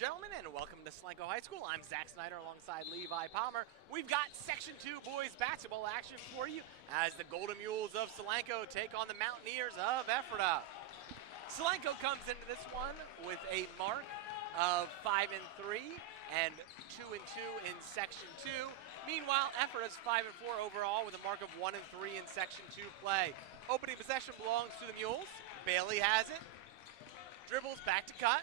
gentlemen, and welcome to Solanco High School. I'm Zach Snyder alongside Levi Palmer. We've got Section 2 boys basketball action for you as the Golden Mules of Solanco take on the Mountaineers of Ephrata. Solanco comes into this one with a mark of 5-3 and 2-2 in Section 2. Meanwhile, Ephrata's 5-4 overall with a mark of 1-3 in Section 2 play. Opening possession belongs to the Mules. Bailey has it. Dribbles back to Cut.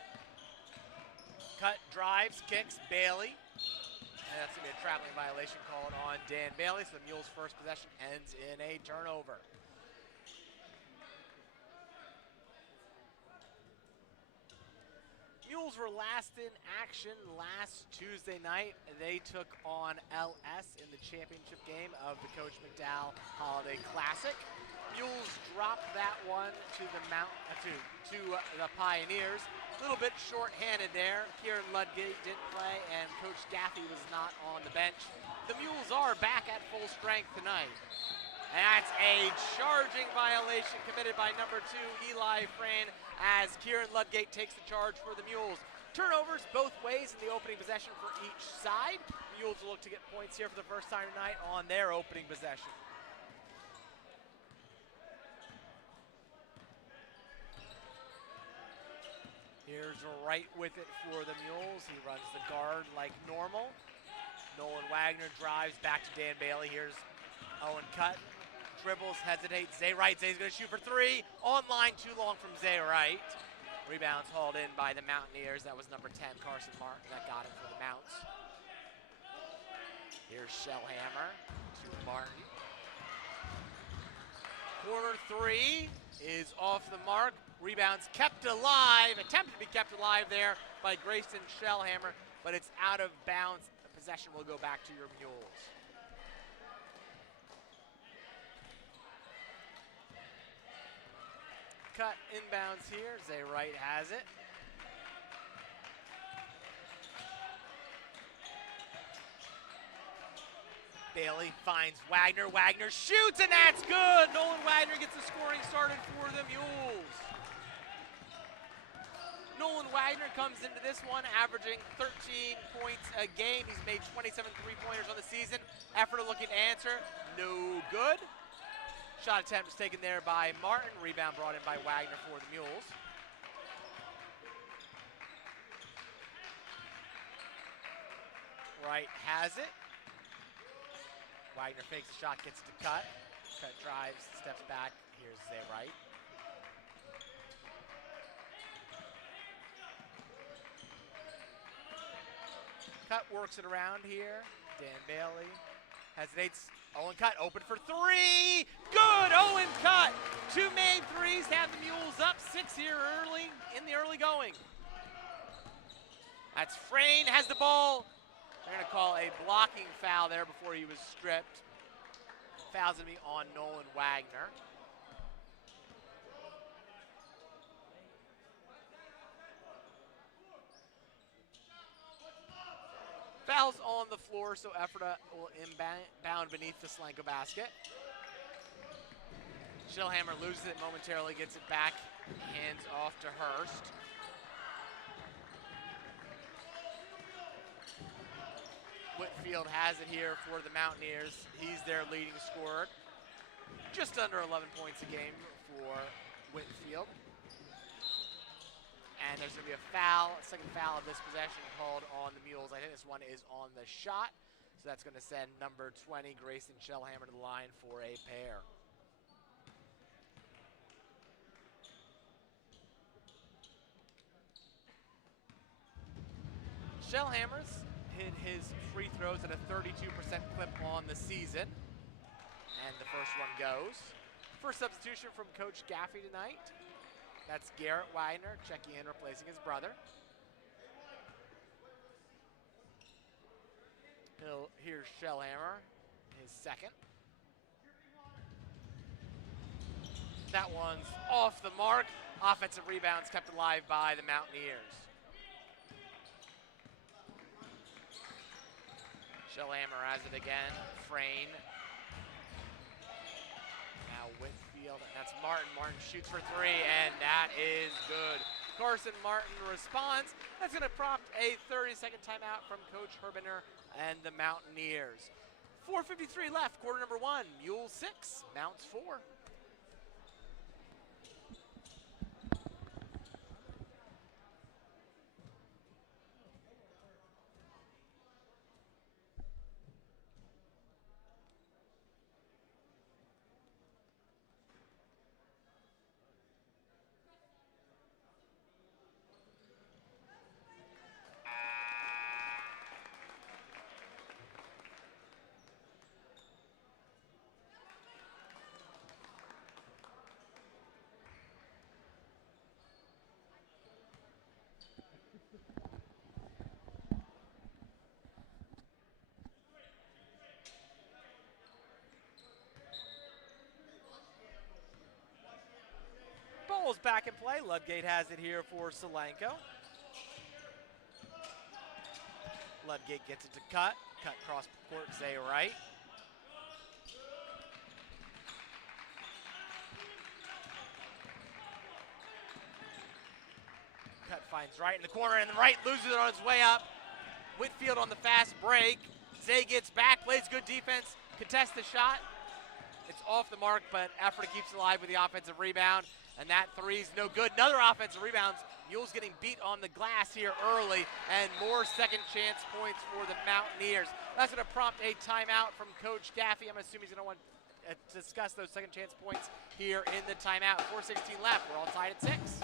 Cut, drives, kicks, Bailey. And that's going to be a traveling violation called on Dan Bailey, so the Mules' first possession ends in a turnover. Mules were last in action last Tuesday night. They took on LS in the championship game of the Coach McDowell Holiday Classic. Mules dropped that one to the the Pioneers. A little bit short-handed there. Kieran Ludgate didn't play, and Coach Gaffey was not on the bench. The Mules are back at full strength tonight. And that's a charging violation committed by number 2, Eli Frayne, as Kieran Ludgate takes the charge for the Mules. Turnovers both ways in the opening possession for each side. Mules will look to get points here for the first time tonight on their opening possession. Here's Wright with it for the Mules. He runs the guard like normal. Nolan Wagner drives back to Dan Bailey. Here's Owen Cut. Dribbles, hesitates. Zay Wright. Zay's going to shoot for 3. Online, too long from Zay Wright. Rebounds hauled in by the Mountaineers. That was number 10, Carson Martin, that got it for the Mounts. Here's Shellhammer to Martin. Corner 3 is off the mark. Rebounds kept alive, attempted to be kept alive there by Grayson Shellhammer, but it's out of bounds. The possession will go back to your Mules. Cut inbounds here. Zay Wright has it. Bailey finds Wagner. Wagner shoots, and that's good. Nolan Wagner gets the scoring started for the Mules. Nolan Wagner comes into this one averaging 13 points a game. He's made 27 three-pointers on the season. Ephrata looking to answer. No good. Shot attempt was taken there by Martin. Rebound brought in by Wagner for the Mules. Wright has it. Wagner fakes the shot, gets to Cut. Cut drives, steps back. Here's Zay Wright. Cut works it around here. Dan Bailey hesitates. Owen Cut open for 3. Good, Owen Cut. 2 made threes have the Mules up 6 here early in the early going. That's Frayne has the ball. They're going to call a blocking foul there before he was stripped. Foul's going to be on Nolan Wagner. Foul's on the floor, so Ephrata will inbound beneath the Solanco basket. Shellhammer loses it momentarily, gets it back, hands off to Hurst. Whitfield has it here for the Mountaineers. He's their leading scorer. Just under 11 points a game for Whitfield. And there's going to be a foul, second foul of this possession called on the Mules. I think this one is on the shot. So that's going to send number 20, Grayson Shellhammer, to the line for a pair. Shellhammer's hit his free throws at a 32% clip on the season. And the first one goes. First substitution from Coach Gaffey tonight. That's Garrett Wagner checking in, replacing his brother. Here's Shellhammer, his second. That one's off the mark. Offensive rebounds kept alive by the Mountaineers. Shellhammer has it again. Frayne. Now Whitfield, and that's Martin. Martin shoots for 3, and that is good. Carson Martin responds. That's going to prompt a 30-second timeout from Coach Herbiner and the Mountaineers. 4:53 left, quarter number 1. Mules 6, Mounts 4. Ball's back in play. Ludgate has it here for Solanco. Ludgate gets it to Cut. Cut cross court, Zay right. Cut finds right in the corner, and the right loses it on its way up. Whitfield on the fast break. Zay gets back, plays good defense, contests the shot. It's off the mark, but Ephrata keeps it alive with the offensive rebound, and that three's no good. Another offensive rebounds. Mules getting beat on the glass here early, and more second chance points for the Mountaineers. That's going to prompt a timeout from Coach Gaffey. I'm assuming he's going to want to discuss those second chance points here in the timeout. 4:16 left. We're all tied at 6.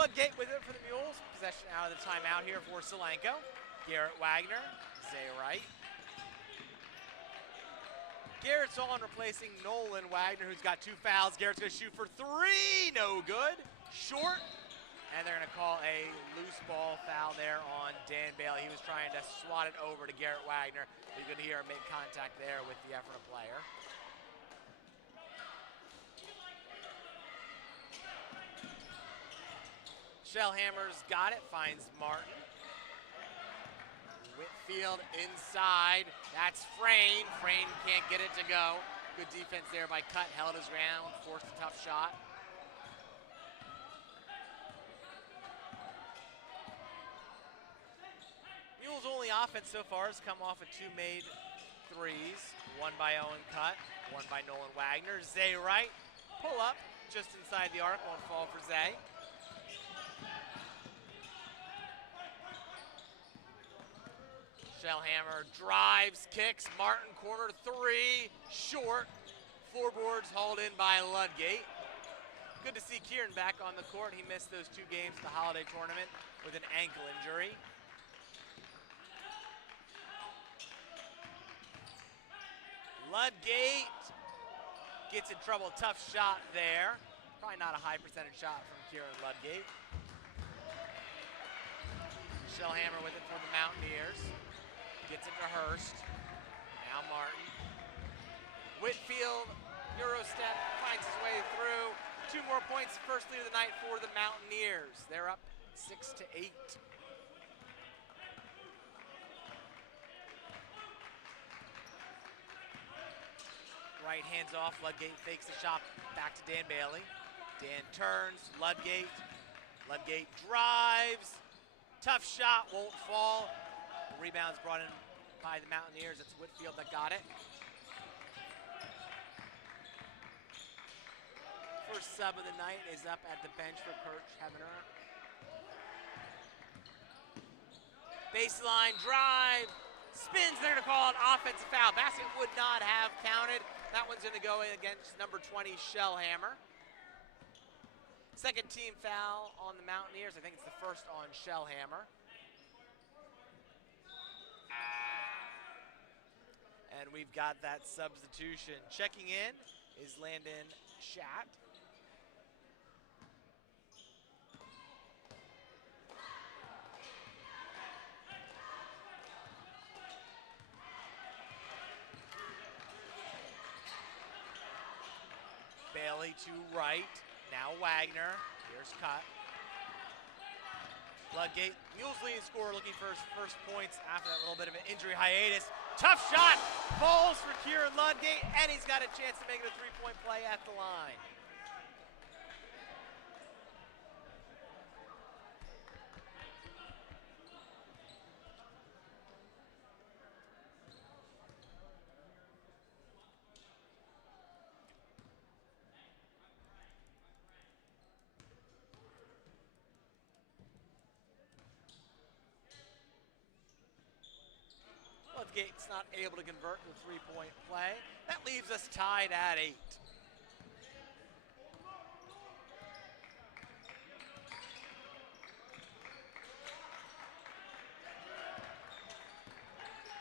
Ludgate with it for the Mules. Possession out of the timeout here for Solanco. Garrett Wagner, Zay right. Garrett's on, replacing Nolan Wagner, who's got 2 fouls. Garrett's going to shoot for 3, no good. Short, and they're going to call a loose ball foul there on Dan Bailey. He was trying to swat it over to Garrett Wagner. You're going to hear him make contact there with the Ephrata player. Shellhammer's got it, finds Martin. Whitfield inside, that's Frayne. Frayne can't get it to go. Good defense there by Cut, held his ground, forced a tough shot. Mules' only offense so far has come off of 2 made threes. One by Owen Cut, one by Nolan Wagner. Zay right, pull up, just inside the arc, won't fall for Zay. Shellhammer drives, kicks, Martin corner 3, short. Floorboards hauled in by Ludgate. Good to see Kieran back on the court. He missed those 2 games at the holiday tournament with an ankle injury. Ludgate gets in trouble, tough shot there. Probably not a high percentage shot from Kieran Ludgate. Shellhammer with it for the Mountaineers. Gets it to Hurst. Now Martin. Whitfield, Eurostep, finds his way through. 2 more points, first lead of the night for the Mountaineers. They're up 6-8. Right hands off, Ludgate fakes the shot back to Dan Bailey. Dan turns, Ludgate. Ludgate drives. Tough shot, won't fall. Rebounds brought in by the Mountaineers. It's Whitfield that got it. First sub of the night is up at the bench for Coach Herbiner. Baseline drive, spins. They're going to call it offensive foul. Basket would not have counted. That one's going to go against number 20, Shellhammer. Second team foul on the Mountaineers. I think it's the first on Shellhammer. And we've got that substitution. Checking in is Landon Schatt. Bailey to right. Now Wagner. Here's cut. Ludgate, Mules leading scorer, looking for his first points after that little bit of an injury hiatus. Tough shot, falls for Kieran Ludgate, and he's got a chance to make it a three-point play at the line. Ludgate's not able to convert the three-point play. That leaves us tied at 8.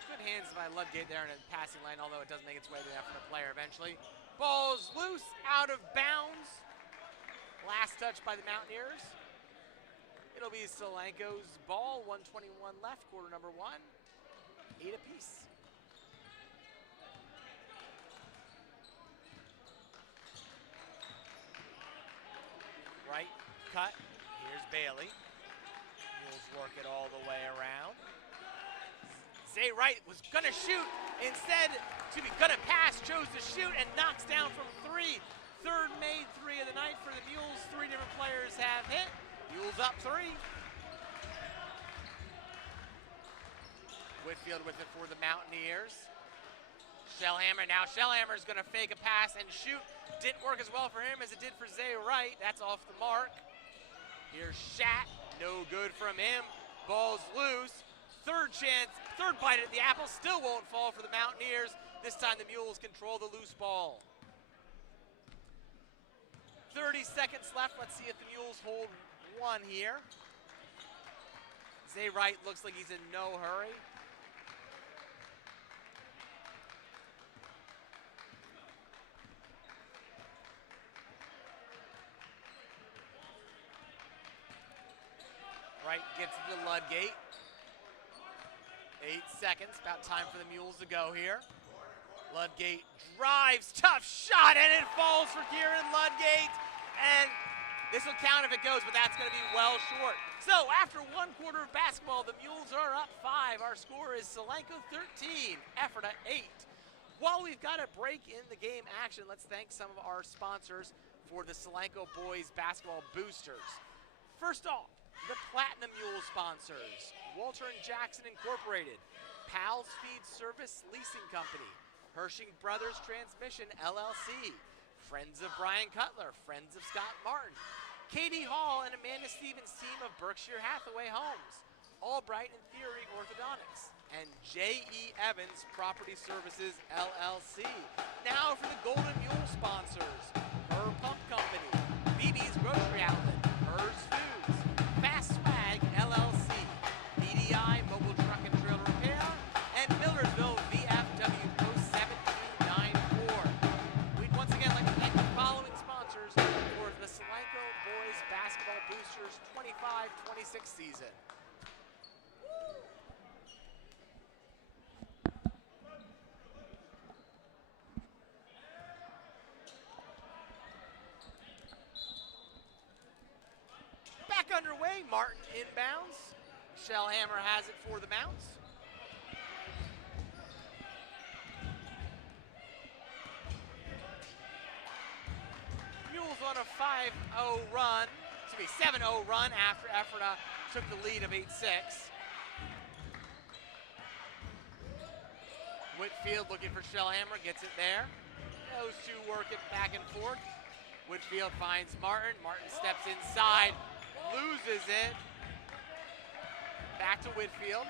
Good hands by Ludgate there in a passing lane, although it doesn't make its way to the Ephrata player eventually. Ball's loose, out of bounds. Last touch by the Mountaineers. It'll be Solanco's ball, 1:21 left, quarter number 1. 8 apiece. Right, cut. Here's Bailey. Mules work it all the way around. Zay Wright was gonna shoot. Instead, gonna pass, chose to shoot, and knocks down from 3. Third made 3 of the night for the Mules. 3 different players have hit. Mules up 3. Whitfield with it for the Mountaineers. Shellhammer now. Shellhammer's going to fake a pass and shoot. Didn't work as well for him as it did for Zay Wright. That's off the mark. Here's Schatt. No good from him. Ball's loose. Third chance, third bite at the apple. Still won't fall for the Mountaineers. This time the Mules control the loose ball. 30 seconds left. Let's see if the Mules hold one here. Zay Wright looks like he's in no hurry. Wright gets to the Ludgate. 8 seconds, about time for the Mules to go here. Ludgate drives, tough shot, and it falls for Kieran Ludgate. And this will count if it goes, but that's going to be well short. So after 1 quarter of basketball, the Mules are up 5. Our score is Solanco 13, Ephrata 8. While we've got a break in the game action, let's thank some of our sponsors for the Solanco Boys Basketball Boosters. First off, the Platinum Mule sponsors, Walter & Jackson Incorporated, Pal's Feed Service Leasing Company, Hershing Brothers Transmission LLC, Friends of Brian Cutler, Friends of Scott Martin, Katie Hall and Amanda Stevens' team of Berkshire Hathaway Homes, Albright and Theory Orthodontics, and J.E. Evans Property Services LLC. Now for the Golden Mule sponsors, Her Pump Company, BB's Grocery Outlet, Hers Foods, Fast Swag LLC, BDI Mobile Truck and Trailer Repair, and Millersville VFW Post 1794. We'd once again like to thank the following sponsors for the Solanco Boys Basketball Boosters 25-26 season. Back underway, Martin inbounds. Shellhammer has it for the Mounts. Mules on a 5-0 run, 7-0 run after Ephrata took the lead of 8-6. Whitfield looking for Shellhammer, gets it there. Those two work it back and forth. Whitfield finds Martin. Martin steps inside, loses it. Back to Whitfield.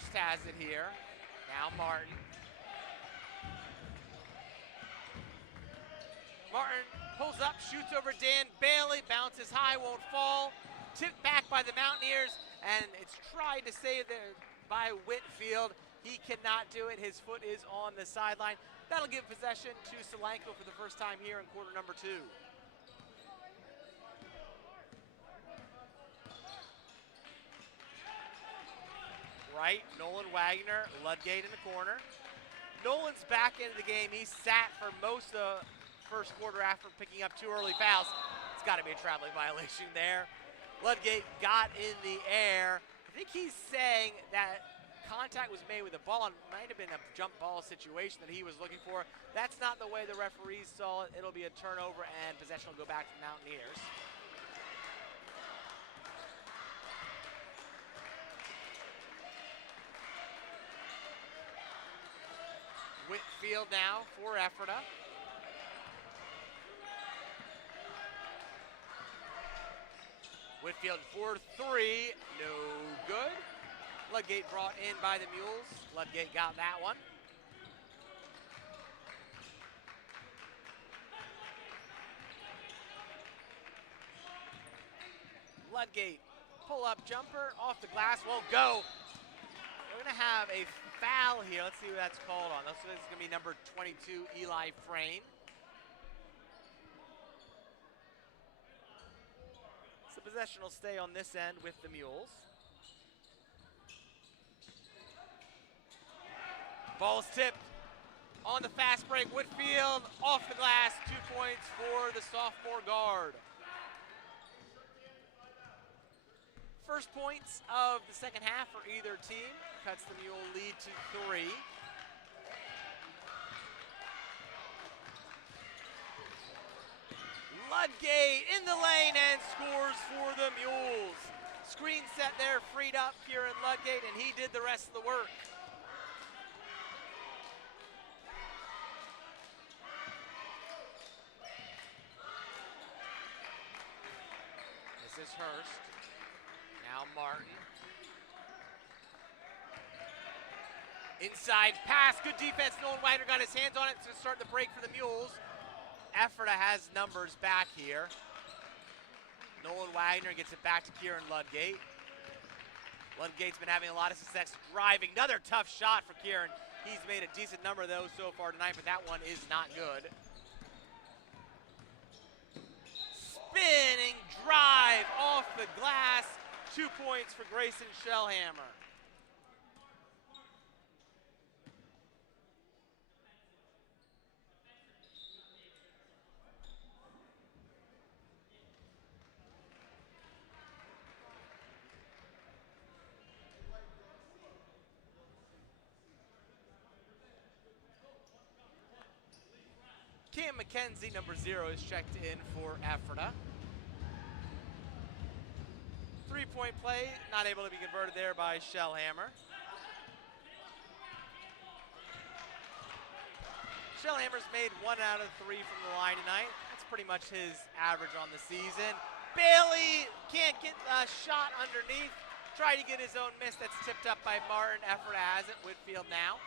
Hurst has it here. Now Martin. Martin pulls up, shoots over Dan Bailey, bounces high, won't fall. Tipped back by the Mountaineers, and it's tried to save there by Whitfield. He cannot do it. His foot is on the sideline. That'll give possession to Solanco for the first time here in quarter number 2. Right, Nolan Wagner, Ludgate in the corner. Nolan's back into the game. He sat for most of the first quarter after picking up 2 early fouls. It's got to be a traveling violation there. Ludgate got in the air. I think he's saying that contact was made with the ball and might have been a jump ball situation that he was looking for. That's not the way the referees saw it. It'll be a turnover and possession will go back to the Mountaineers. Whitfield now for Ephrata. Whitfield for 3, no good. Ludgate brought in by the Mules. Ludgate got that one. Ludgate, pull-up jumper off the glass, won't go. We're gonna have a foul here. Let's see what that's called on. This is gonna be number 22, Eli Frame. So possession will stay on this end with the Mules. Ball's tipped on the fast break. Whitfield off the glass, 2 points for the sophomore guard. First points of the second half for either team. Cuts the Mule lead to 3. Ludgate in the lane and scores for the Mules. Screen set there, freed up Kieran Ludgate, and he did the rest of the work. This is Hurst. Now Martin. Inside pass, good defense. Nolan Wagner got his hands on it to start the break for the Mules. Ephrata has numbers back here. Nolan Wagner gets it back to Kieran Ludgate. Ludgate's been having a lot of success driving. Another tough shot for Kieran. He's made a decent number of those so far tonight, but that one is not good. Spinning drive off the glass. 2 points for Grayson Shellhammer. Cam McKenzie, number 0, is checked in for Ephrata. 3-point play, not able to be converted there by Shellhammer. Shellhammer's made 1 out of 3 from the line tonight. That's pretty much his average on the season. Bailey can't get a shot underneath. Tried to get his own miss. That's tipped up by Martin. Ephrata has it. Whitfield now.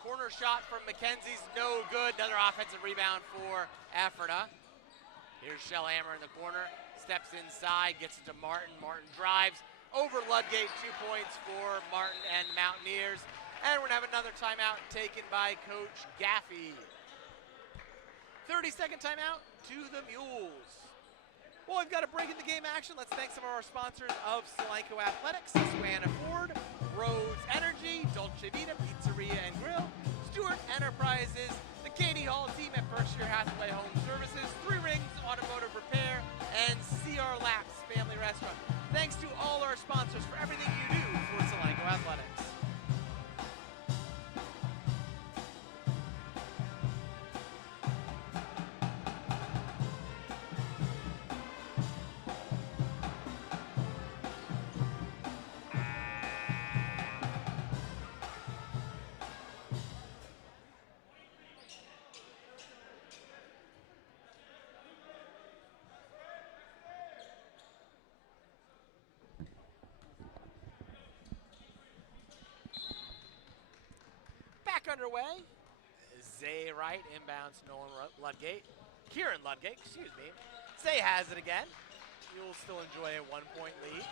Corner shot from McKenzie's no good. Another offensive rebound for Ephrata. Here's Shellhammer in the corner. Steps inside, gets it to Martin. Martin drives over Ludgate. 2 points for Martin and Mountaineers. And we're going to have another timeout taken by Coach Gaffey. 30-second timeout to the Mules. Well, we've got a break in the game action. Let's thank some of our sponsors of Solanco Athletics, Susquehanna Ford, Rhodes Energy, Dolce Vita Pizzeria and Grill, Stewart Enterprises, the Katie Hall team at Berkshire Hathaway Home Services, 3 Rings Automotive Repair, and CR Laps Family Restaurant. Thanks to all our sponsors for everything you do for Solanco Athletics. underway. Zay Wright inbounds Nolan Ludgate. Kieran Ludgate, excuse me. Zay has it again. Mules still enjoy a 1-point lead.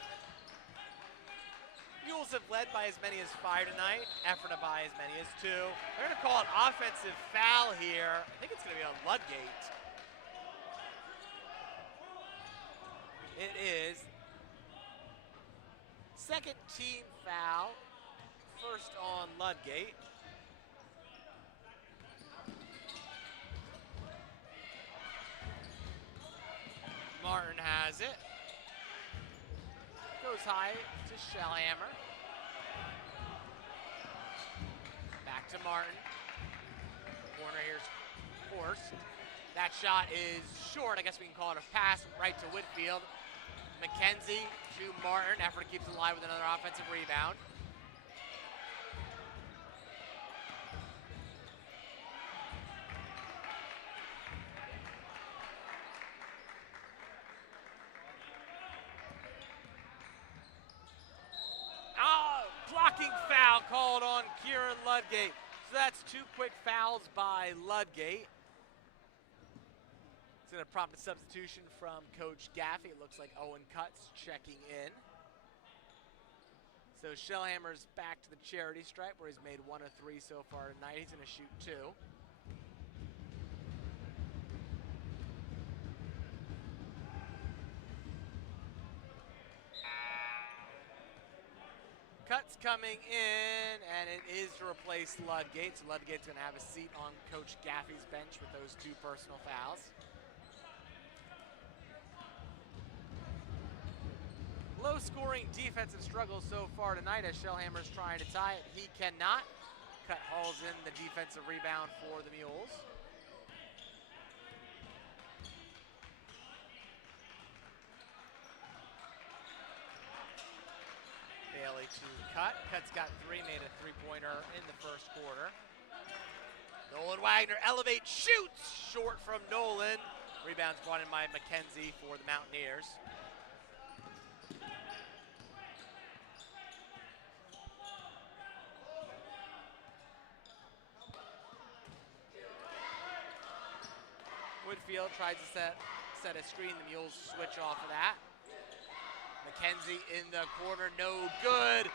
Mules have led by as many as 5 tonight. Ephrata by as many as 2. They're going to call an offensive foul here. I think it's going to be on Ludgate. It is. Second team foul. First on Ludgate. Martin has it. Goes high to Shellhammer. Back to Martin. Corner here's forced. That shot is short. I guess we can call it a pass right to Whitfield. McKenzie to Martin. Ephrata keeps it alive with another offensive rebound. Blocking foul called on Kieran Ludgate. So that's 2 quick fouls by Ludgate. It's going to prompt a substitution from Coach Gaffey. It looks like Owen Cutts checking in. So Shellhammer's back to the charity stripe where he's made 1 of 3 so far tonight. He's going to shoot 2. Cutts coming in, and it is to replace Ludgate. So Ludgate's going to have a seat on Coach Gaffey's bench with those 2 personal fouls. Low-scoring defensive struggles so far tonight as Shellhammer's trying to tie it. He cannot. Cut hauls in the defensive rebound for the Mules. Bailey to Cut. Cut's got 3, made a 3-pointer in the first quarter. Nolan Wagner elevates, shoots, short from Nolan. Rebounds brought in by McKenzie for the Mountaineers. Whitfield tries to set a screen. The Mules switch off of that. McKenzie in the corner, no good.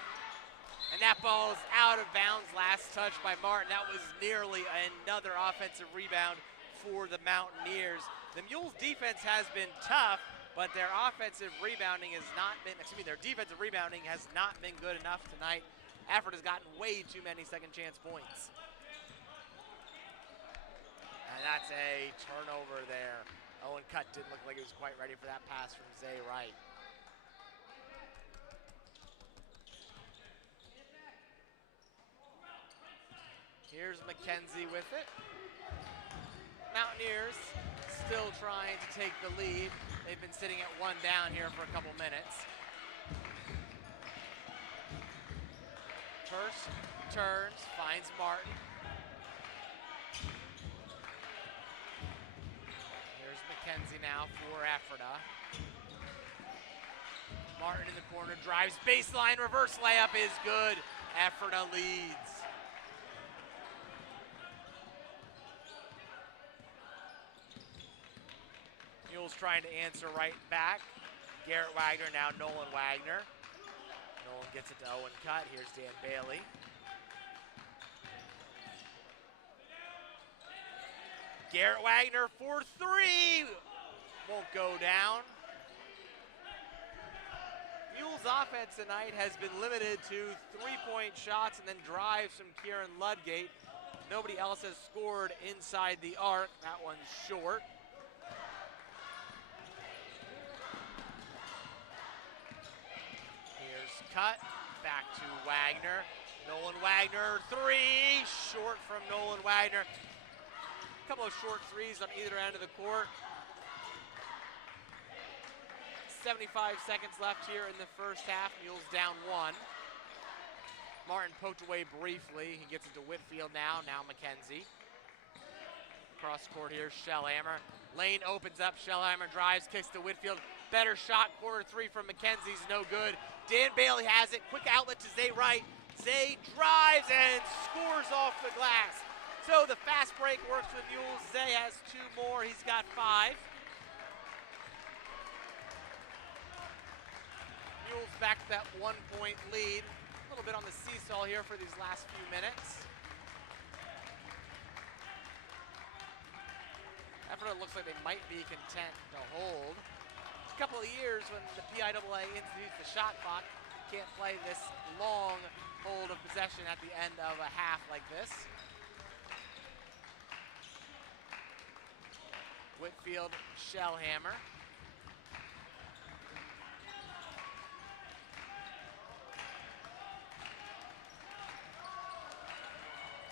And that ball's out of bounds. Last touch by Martin. That was nearly another offensive rebound for the Mountaineers. The Mules' defense has been tough, but their offensive rebounding has not been, their defensive rebounding has not been good enough tonight. Ephrata has gotten way too many second chance points. And that's a turnover there. Owen Cut didn't look like he was quite ready for that pass from Zay Wright. Here's McKenzie with it. Mountaineers still trying to take the lead. They've been sitting at 1 down here for a couple minutes. Turse turns, finds Martin. Here's McKenzie now for Ephrata. Martin in the corner, drives baseline, reverse layup is good. Ephrata leads. Mules trying to answer right back. Garrett Wagner, now Nolan Wagner. Nolan gets it to Owen Cut. Here's Dan Bailey. Garrett Wagner for 3. Won't go down. Mules offense tonight has been limited to 3-point shots and then drives from Kieran Ludgate. Nobody else has scored inside the arc. That one's short. Cut, back to Wagner. Nolan Wagner, 3, short from Nolan Wagner. A couple of short threes on either end of the court. 75 seconds left here in the first half. Mules down 1. Martin poked away briefly. He gets it to Whitfield now McKenzie. Cross court here, Shellhammer. Lane opens up, Shellhammer drives, kicks to Whitfield. Better shot, corner 3 from McKenzie's no good. Dan Bailey has it, quick outlet to Zay Wright. Zay drives and scores off the glass. So the fast break works with Mules. Zay has 2 more. He's got 5. Mules back to that 1-point lead. A little bit on the seesaw here for these last few minutes. Ephrata looks like they might be content to hold. A couple of years when the PIAA introduced the shot clock, you can't play this long hold of possession at the end of a half like this. Whitfield shellhammer.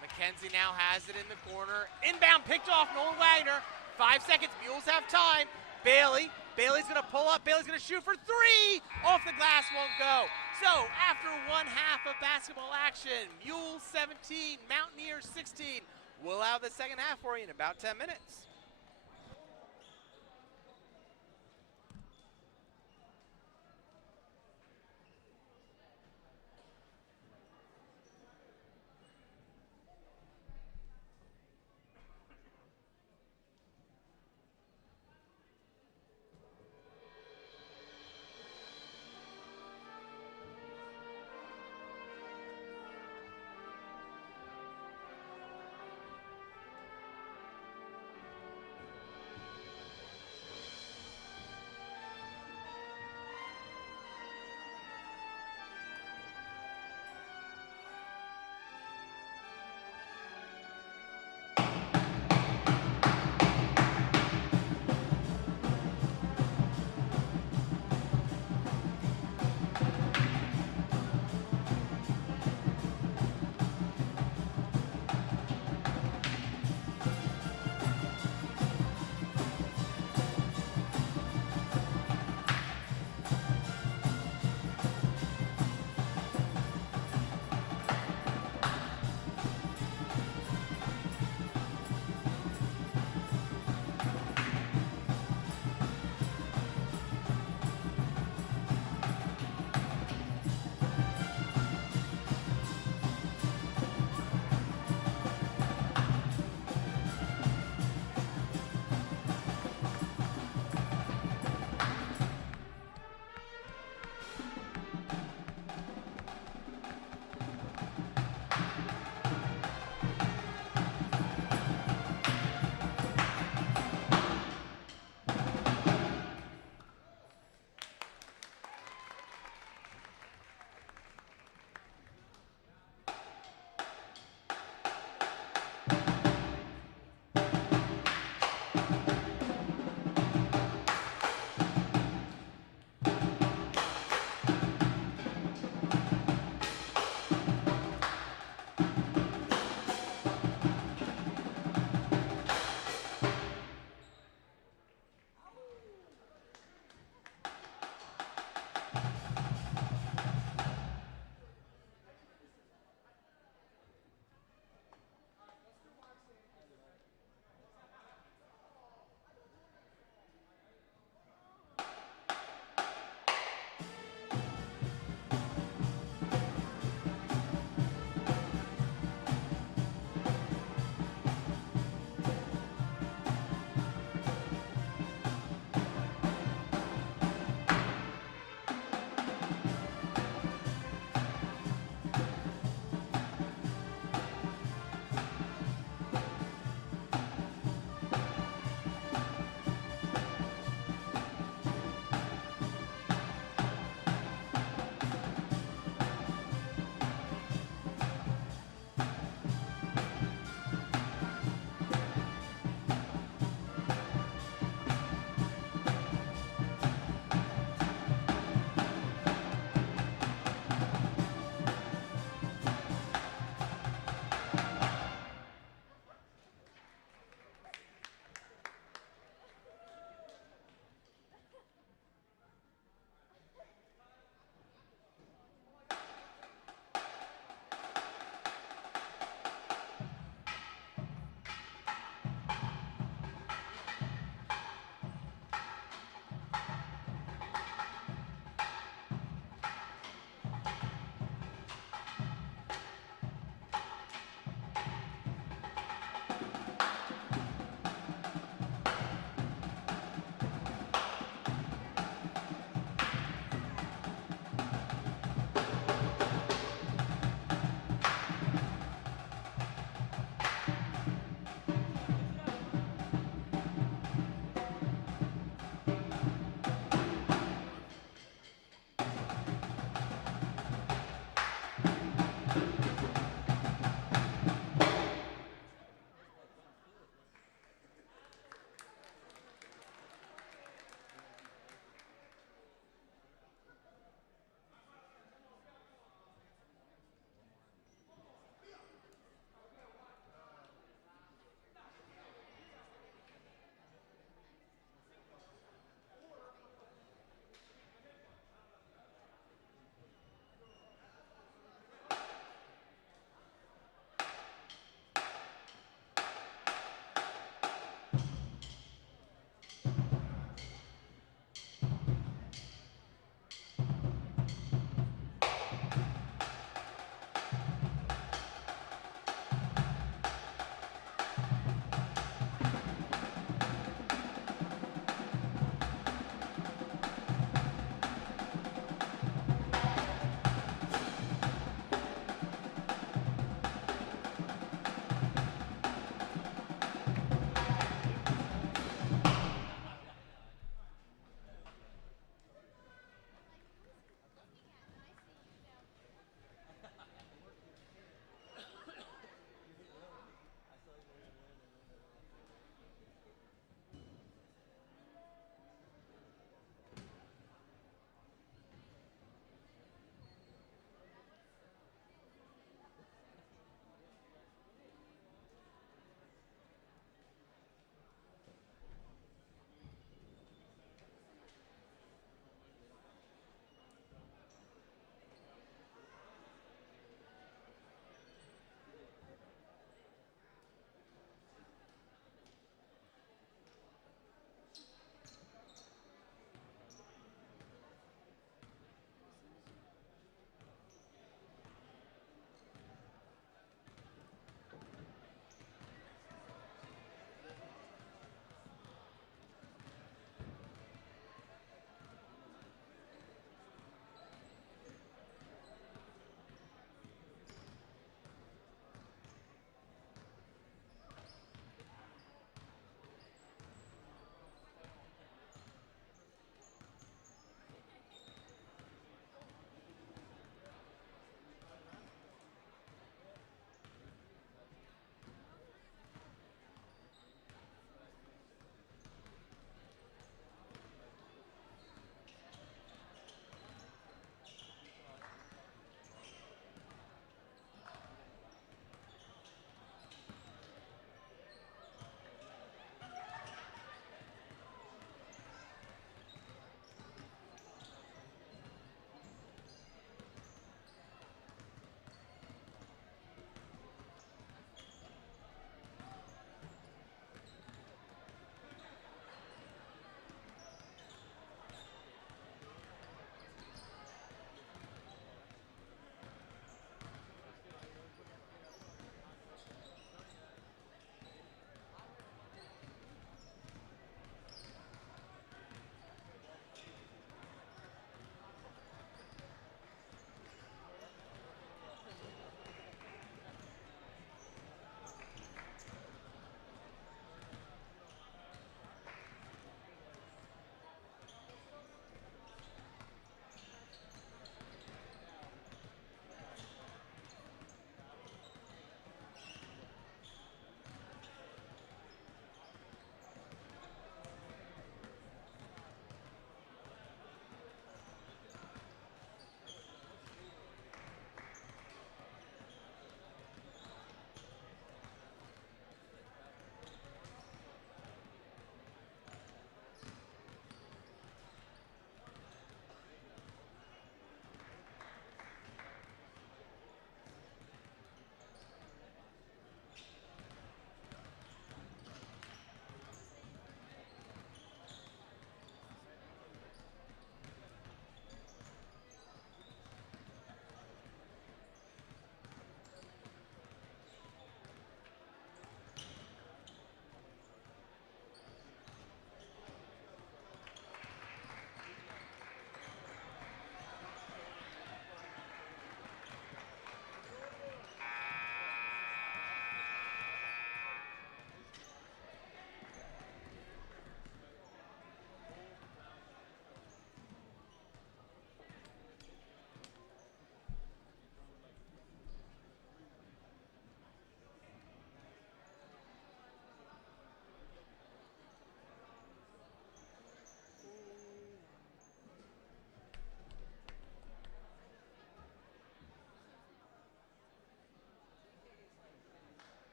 McKenzie now has it in the corner. Inbound picked off Nolan Wagner. 5 seconds, Mules have time. Bailey's gonna pull up, Bailey's gonna shoot for 3! Off the glass, won't go. So, after 1/2 of basketball action, Mules 17, Mountaineers 16. We'll have the second half for you in about 10 minutes.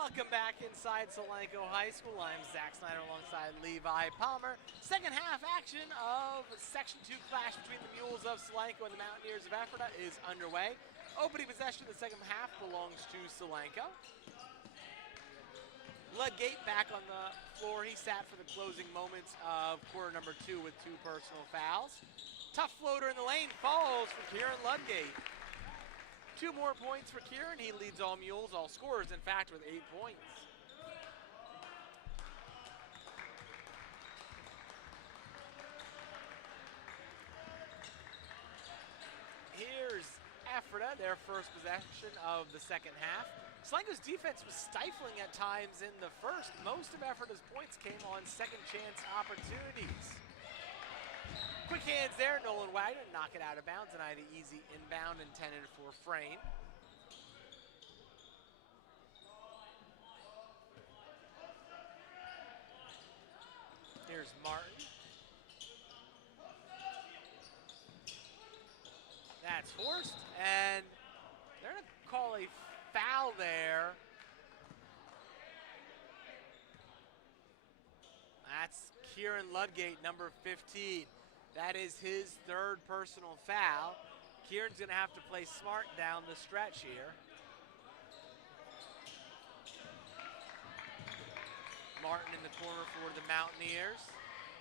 Welcome back inside Solanco High School. I'm Zach Snyder alongside Levi Palmer. Second half action of Section 2 clash between the Mules of Solanco and the Mountaineers of Ephrata is underway. Opening possession of the second half belongs to Solanco. Ludgate back on the floor. He sat for the closing moments of quarter number 2 with 2 personal fouls. Tough floater in the lane falls for Kieran Ludgate. 2 more points for Kieran. He leads all Mules, all scorers, in fact, with 8 points. Here's Ephrata, their first possession of the second half. Solanco's defense was stifling at times in the first. Most of Ephrata's points came on second chance opportunities. Quick hands there, Nolan Wagner knock it out of bounds, and I had an easy inbound intended for Frame. Here's Martin. That's forced, and they're going to call a foul there. That's Kieran Ludgate, number 15. That is his 3rd personal foul. Kieran's going to have to play smart down the stretch here. Martin in the corner for the Mountaineers.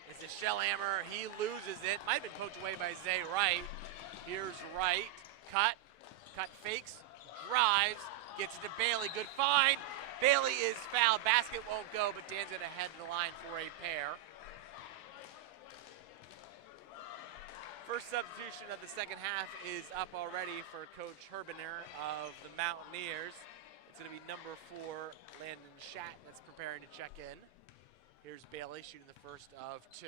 It's a shell hammer. He loses it. Might have been poked away by Zay Wright. Here's Wright. Cut fakes, drives, gets it to Bailey. Good find. Bailey is fouled. Basket won't go, but Dan's going to head to the line for a pair. First substitution of the second half is up already for Coach Herbiner of the Mountaineers. It's going to be number 4, Landon Schatt, that's preparing to check in. Here's Bailey shooting the first of 2.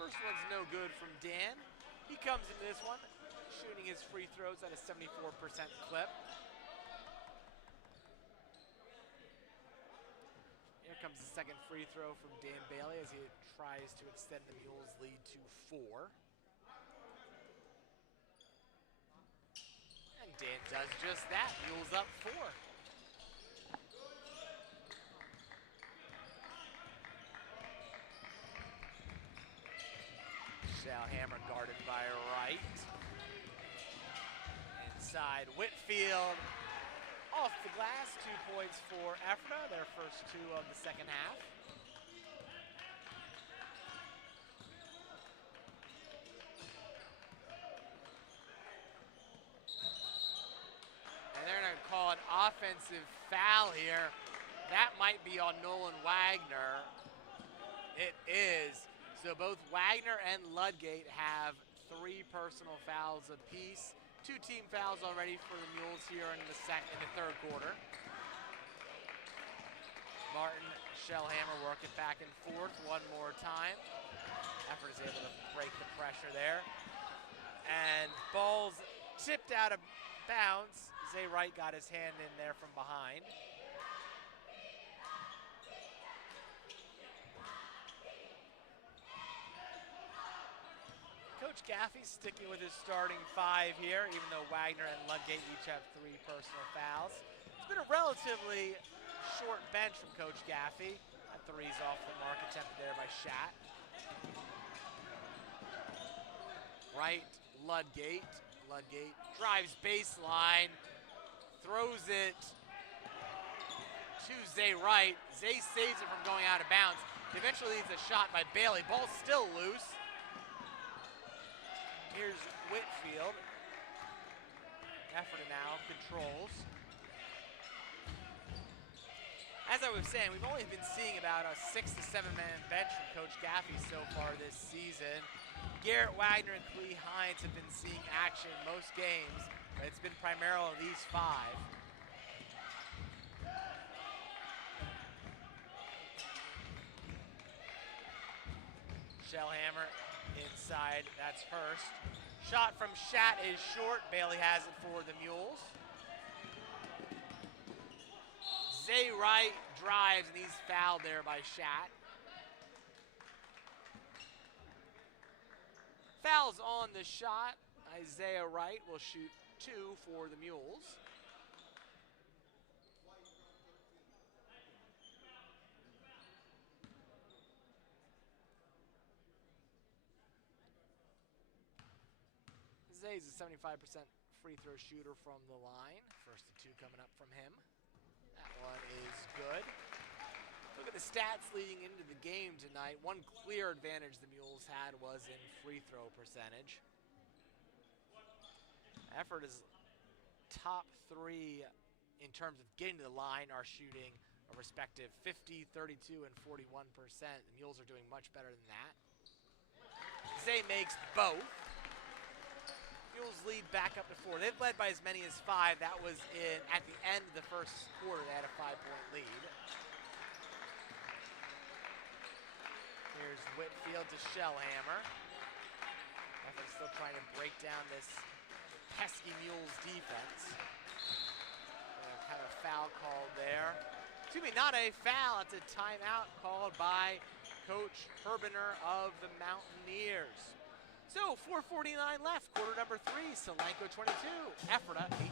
First one's no good from Dan. He comes into this one shooting his free throws at a 74% clip. Here comes the second free throw from Dan Bailey as he tries to extend the Mules' lead to 4. And Dan does just that. Mules up 4. Shell hammer guarded by Wright. Inside Whitfield. Off the glass, 2 points for Ephrata, their first 2 of the second half. And they're going to call an offensive foul here. That might be on Nolan Wagner. It is. So both Wagner and Ludgate have 3 personal fouls apiece. 2 team fouls already for the Mules here in the 3rd quarter. Martin, Shellhammer work it back and forth one more time. Effort is able to break the pressure there. And ball's tipped out of bounds. Zay Wright got his hand in there from behind. Coach Gaffey's sticking with his starting 5 here, even though Wagner and Ludgate each have 3 personal fouls. It's been a relatively short bench from Coach Gaffey. That 3's off the mark, attempted there by Schatt. Wright, Ludgate. Ludgate drives baseline, throws it to Zay Wright. Zay saves it from going out of bounds. Eventually leads a shot by Bailey. Ball's still loose. Here's Whitfield. Ephrata now controls. As I was saying, we've only been seeing about a 6 to 7 man bench from Coach Gaffey so far this season. Garrett Wagner and Clee Hines have been seeing action most games, but it's been primarily these 5. Shellhammer inside, that's Hurst. Shot from Schatt is short. Bailey has it for the Mules. Zay Wright drives, and he's fouled there by Schatt. Fouls on the shot. I Isaiah Wright will shoot 2 for the Mules. Isaiah's a 75% free throw shooter from the line. First of 2 coming up from him. That one is good. Look at the stats leading into the game tonight. One clear advantage the Mules had was in free throw percentage. Ephrata is top 3 in terms of getting to the line are shooting a respective 50, 32, and 41%. The Mules are doing much better than that. Zay makes both. Mules lead back up to 4. They've led by as many as 5. That was at the end of the first quarter. They had a 5-point lead. Here's Whitfield to Shellhammer. Ephrata still trying to break down this pesky Mules defense. Kind of a foul called there. Excuse me, not a foul. It's a timeout called by Coach Herbiner of the Mountaineers. So 4:49 left, quarter number 3. Solanco 22, Ephrata 18.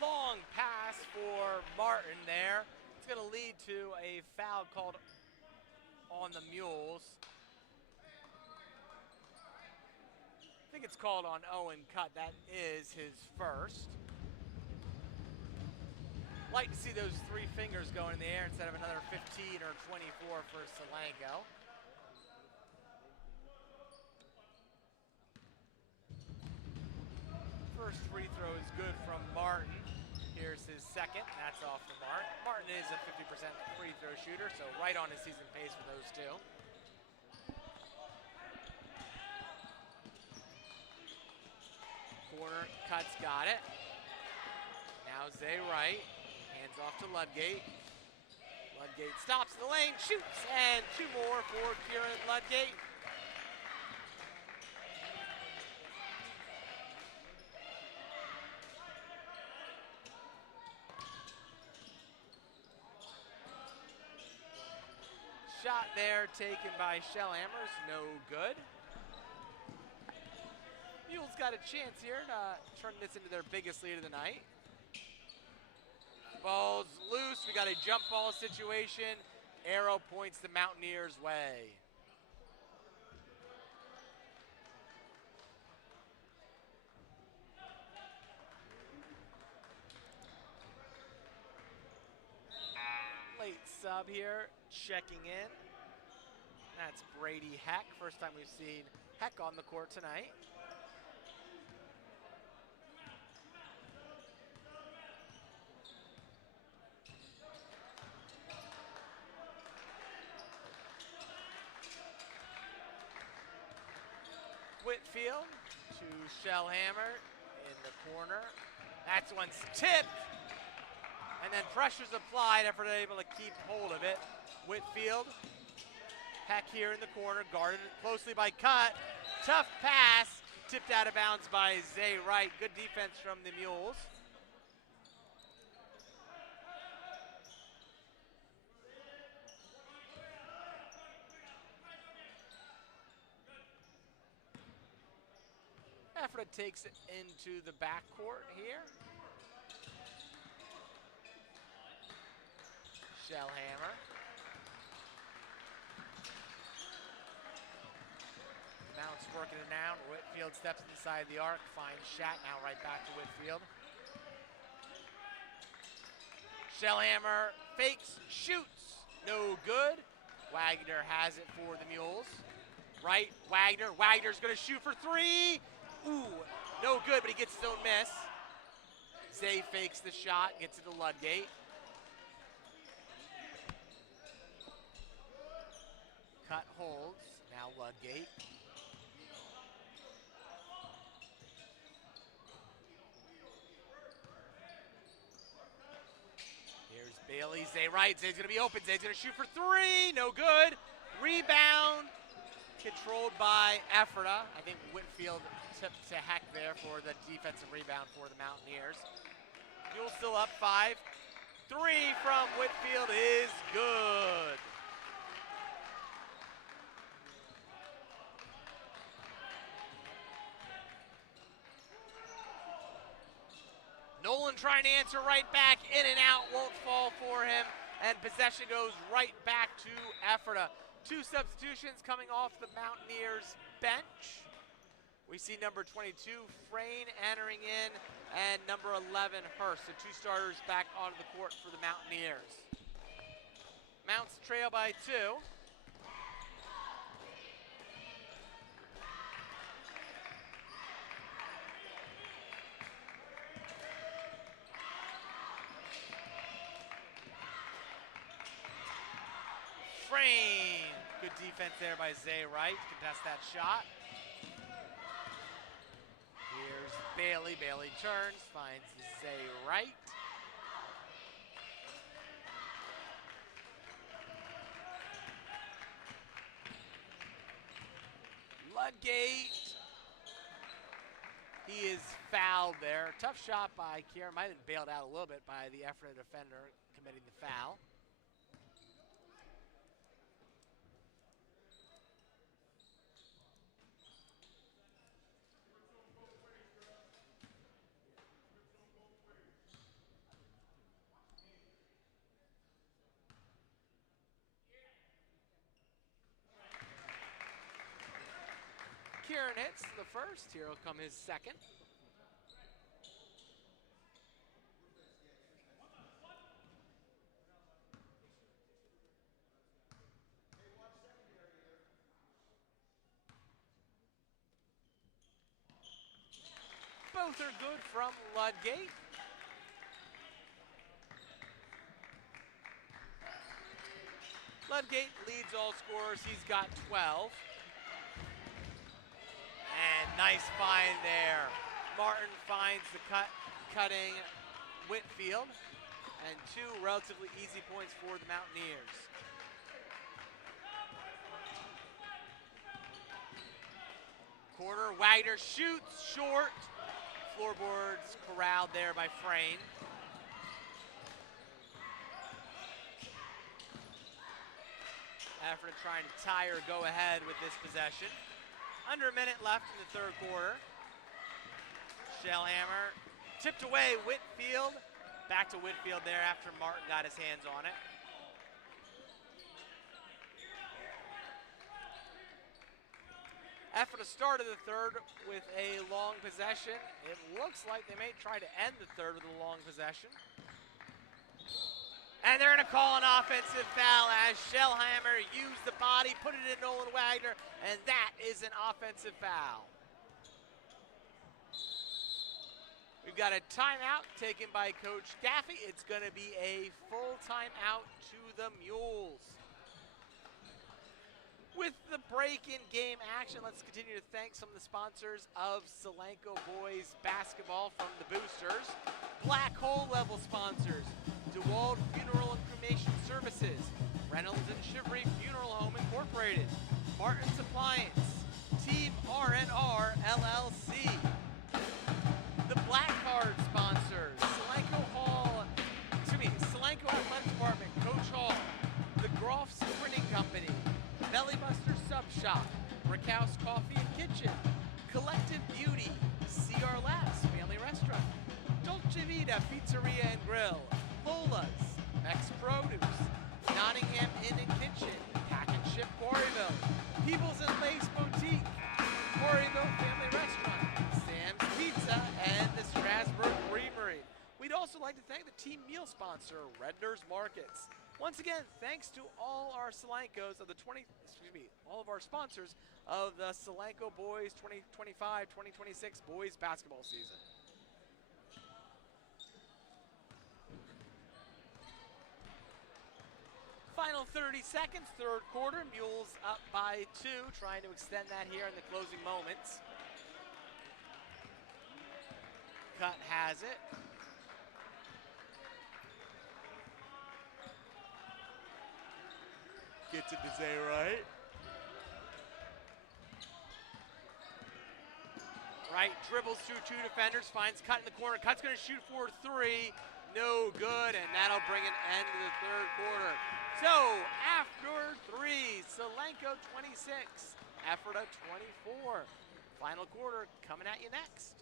Long pass for Martin there. It's going to lead to a foul called on the Mules. I think it's called on Owen Cutt. That is his first. Like to see those 3 fingers going in the air instead of another 15 or 24 for Solanco. First free throw is good from Martin. Here's his second. That's off the mark. Martin is a 50% free throw shooter, so right on his season pace for those 2. Corner, Cutt's got it. Now Zay Wright. Hands off to Ludgate. Ludgate stops in the lane, shoots, and 2 more for Kieran Ludgate. Shot there taken by Shellhammer's, no good. Mules got a chance here to turn this into their biggest lead of the night. Ball's loose, we got a jump ball situation. Arrow points the Mountaineers' way. Late sub here, checking in. That's Brady Heck. First time we've seen Heck on the court tonight. Whitfield to Shellhammer in the corner. That's one's tipped. And then pressure's applied after they're able to keep hold of it. Whitfield, Heck here in the corner, guarded closely by Cutt. Tough pass, tipped out of bounds by Zay Wright. Good defense from the Mules. Ephrata takes it into the backcourt here. Shellhammer. Mount's working it down. Whitfield steps inside the arc, finds Shat, now right back to Whitfield. Shellhammer fakes, shoots, no good. Wagner has it for the Mules. Right, Wagner's gonna shoot for three. Ooh, no good, but he gets his own miss. Zay fakes the shot, gets it to Ludgate. Cut holds, now Ludgate. Here's Bailey, Zay right, Zay's gonna be open, Zay's gonna shoot for three, no good. Rebound, controlled by Ephrata. I think Whitfield tipped to heck there for the defensive rebound for the Mountaineers. Mules still up 5. Three from Whitfield is good. Nolan trying to answer right back, in and out, won't fall for him, and possession goes right back to Ephrata. 2 substitutions coming off the Mountaineers bench. We see number 22, Frayne, entering in, and number 11, Hurst. So 2 starters back onto the court for the Mountaineers. Mounts trail by 2. Frayne, good defense there by Zay Wright, contest that shot. Here's Bailey, Bailey turns, finds Zay Wright. Ludgate, he is fouled there. Tough shot by Kieran, might have been bailed out a little bit by the Ephrata defender committing the foul. Kieran hits the first, here will come his second. Both are good from Ludgate. Ludgate leads all scorers, he's got 12. And nice find there. Martin finds the cutting Whitfield, and 2 relatively easy points for the Mountaineers. Quarter, Wagner shoots short. Floorboards corralled there by Frayne. Ephrata trying to tie or go ahead with this possession. Under a minute left in the 3rd quarter. Shellhammer tipped away, Whitfield. Back to Whitfield there after Martin got his hands on it. Ephrata started the 3rd with a long possession. It looks like they may try to end the 3rd with a long possession. And they're going to call an offensive foul as Shellhammer used the body, put it in Nolan Wagner, and that is an offensive foul. We've got a timeout taken by Coach Gaffey. It's going to be a full timeout to the Mules. With the break in game action, let's continue to thank some of the sponsors of Solanco boys basketball from the boosters. Black Hole level sponsors, DeWald Funeral and Cremation Services, Reynolds and Shivery Funeral Home Incorporated, Martin's Appliance, Team R&R LLC. The Black Card sponsors, Solanco Athletic Department, Coach Hall, the Groff's Printing Company, Bellybuster Sub Shop, Rickhouse Coffee and Kitchen, Collective Beauty, CR Labs Family Restaurant, Dolce Vita Pizzeria and Grill, Lola's, Mex Produce, Nottingham Inn and Kitchen, Pack and Ship Quarryville, Peebles and Lace Boutique, Quarryville Family Restaurant, Sam's Pizza, and the Strasburg Creamery. We'd also like to thank the team meal sponsors. sponsor, Redner's Markets. Once again, thanks to all our Solancos of the all of our sponsors of the Solanco Boys 2025-2026 boys basketball season. Final 30 seconds, third quarter. Mules up by 2, trying to extend that here in the closing moments. Cut has it. Gets it to Zay right. Right, dribbles through 2 defenders, finds Cut in the corner. Cut's gonna shoot for 3. No good, and that'll bring an end to the third quarter. So, after 3, Solanco 26, Ephrata 24. Final quarter coming at you next.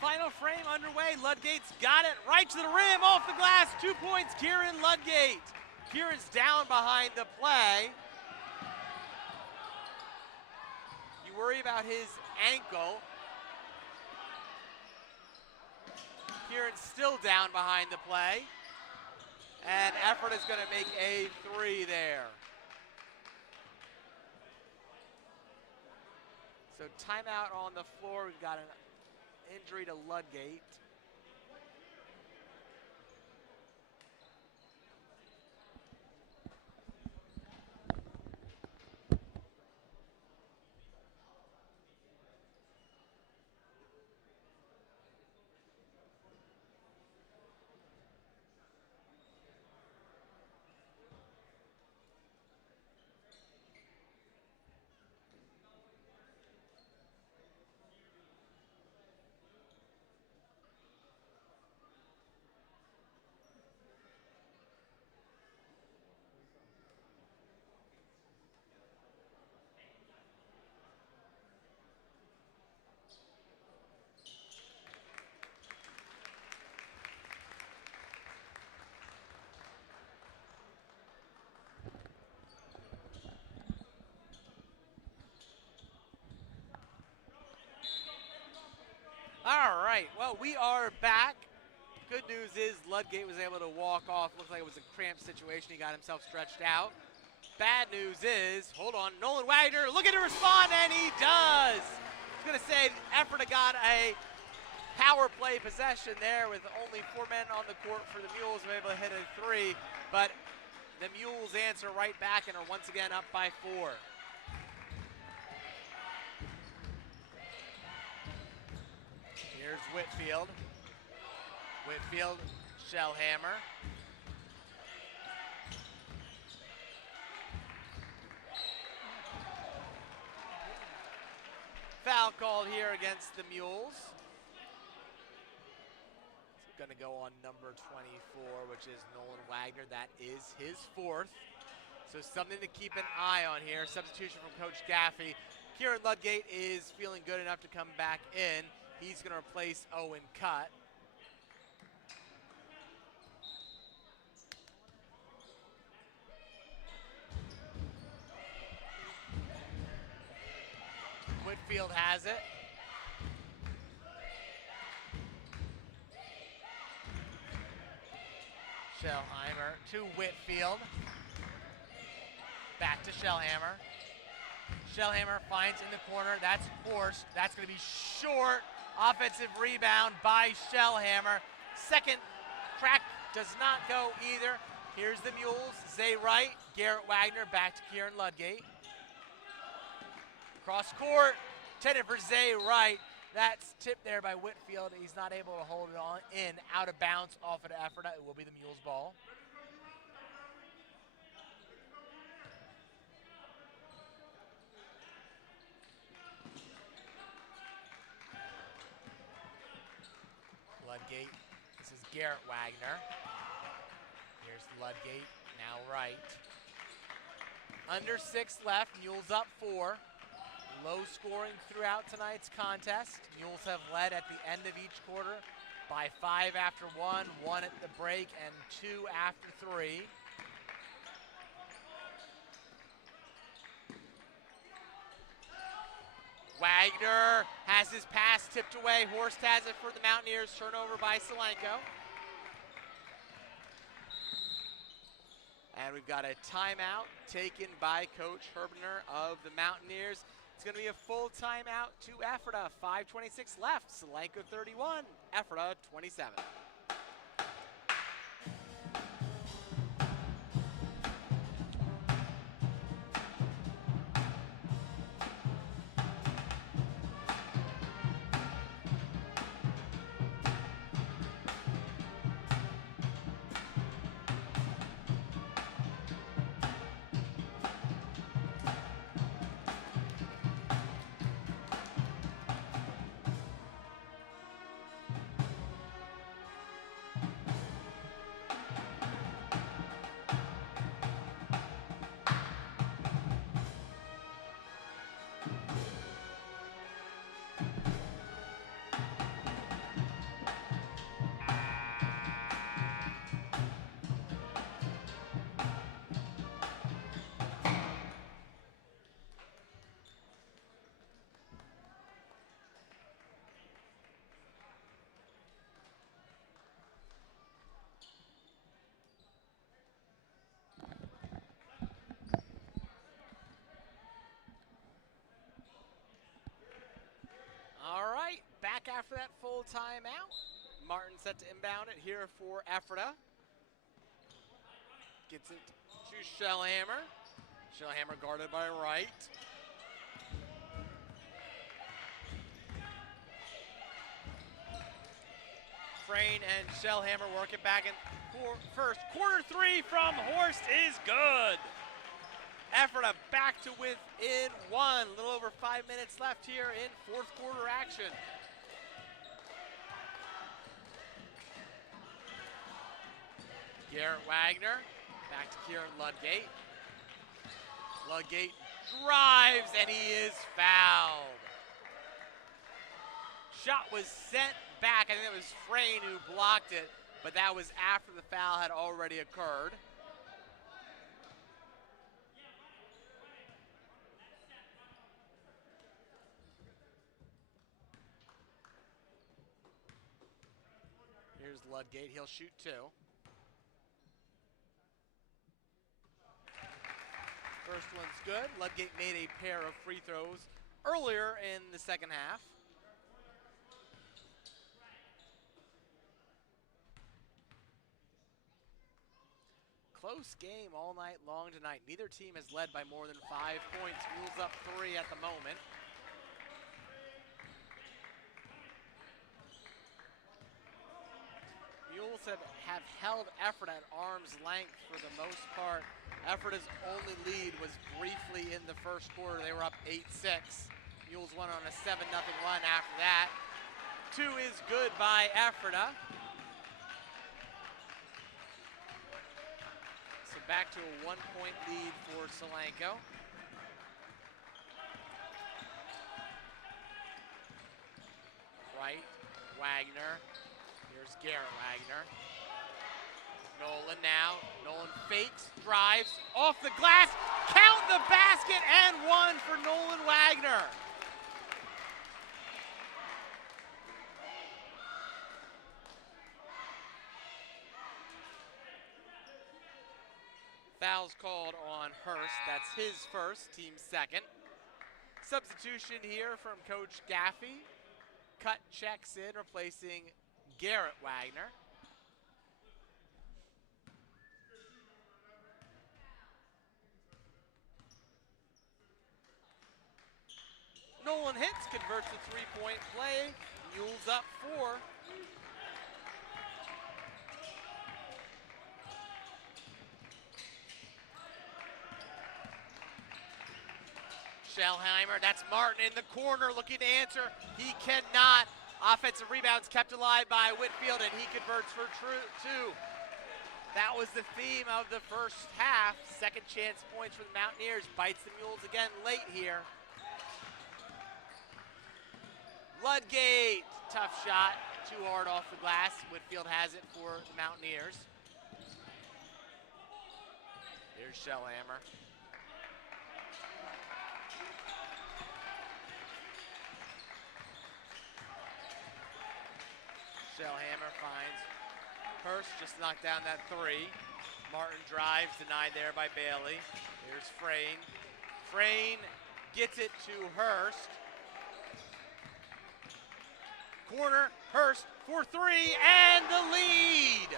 Final frame underway. Ludgate's got it right to the rim, off the glass. 2 points, Kieran Ludgate. Kieran's down behind the play. You worry about his ankle. Kieran's still down behind the play. And Ephrata is going to make a 3 there. So timeout on the floor. We've got an injury to Ludgate. All right, well, we are back. Good news is Ludgate was able to walk off. Looks like it was a cramped situation. He got himself stretched out. Bad news is, hold on, Nolan Wagner looking to respond, and he does. I was going to say, Ephrata got a power play possession there with only 4 men on the court for the Mules. Were able to hit a 3, but the Mules answer right back and are once again up by 4. Here's Whitfield. Whitfield, Shellhammer. Foul called here against the Mules. It's going to go on number 24, which is Nolan Wagner. That is his 4th. So something to keep an eye on here. Substitution from Coach Gaffey. Kieran Ludgate is feeling good enough to come back in. He's going to replace Owen Cut. Whitfield has it. Shellhammer to Whitfield. Back to Shellhammer. Shellhammer finds in the corner. That's Horst. That's going to be short. Offensive rebound by Shellhammer. Second track does not go either. Here's the Mules. Zay Wright, Garrett Wagner back to Kieran Ludgate. Cross court, intended for Zay Wright. That's tipped there by Whitfield. He's not able to hold it on in, out of bounds off of Ephrata. It will be the Mules ball. Ludgate, this is Garrett Wagner. Here's Ludgate, now Wright. Under 6 left, Mules up 4. Low scoring throughout tonight's contest. Mules have led at the end of each quarter by 5 after 1, 1 at the break, and 2 after 3. Wagner has his pass tipped away. Horst has it for the Mountaineers. Turnover by Solanco. And we've got a timeout taken by Coach Herbner of the Mountaineers. It's going to be a full timeout to Ephrata. 5:26 left. Solanco 31, Ephrata 27. Back after that full timeout. Martin set to inbound it here for Ephrata. Gets it to Shellhammer. Shellhammer guarded by Wright. Frayne and Shellhammer work it back in first. Quarter 3 from Horst is good. Ephrata back to within 1. A little over 5 minutes left here in fourth quarter action. Garrett Wagner, back to Kieran Ludgate. Ludgate drives and he is fouled. Shot was sent back. I think it was Frayne who blocked it, but that was after the foul had already occurred. Here's Ludgate, he'll shoot 2. First one's good. Ludgate made a pair of free throws earlier in the second half. Close game all night long tonight. Neither team has led by more than 5 points. Mules up 3 at the moment. Mules have held Ephrata at arm's length for the most part. Ephrata's only lead was briefly in the first quarter. They were up 8-6. Mules went on a 7-0 run after that. 2 is good by Ephrata. So back to a 1-point lead for Solanco. Wright, Wagner. Here's Garrett Wagner. Nolan now. Nolan fakes, drives, off the glass, count the basket, and 1 for Nolan Wagner. Foul's called on Hurst. That's his first, team second. Substitution here from Coach Gaffey. Cut checks in, replacing Garrett Wagner. Nolan hits, converts a three-point play. Mules up 4. Shellheimer, that's Martin in the corner looking to answer. He cannot. Offensive rebounds kept alive by Whitfield, and he converts for 2. That was the theme of the first half. Second chance points for the Mountaineers. Bites the Mules again late here. Ludgate, tough shot, too hard off the glass. Whitfield has it for the Mountaineers. Here's Shellhammer. Shellhammer finds Hurst, just knocked down that 3. Martin drives, denied there by Bailey. Here's Frayne. Frayne gets it to Hurst. Corner, Hurst for 3, and the lead!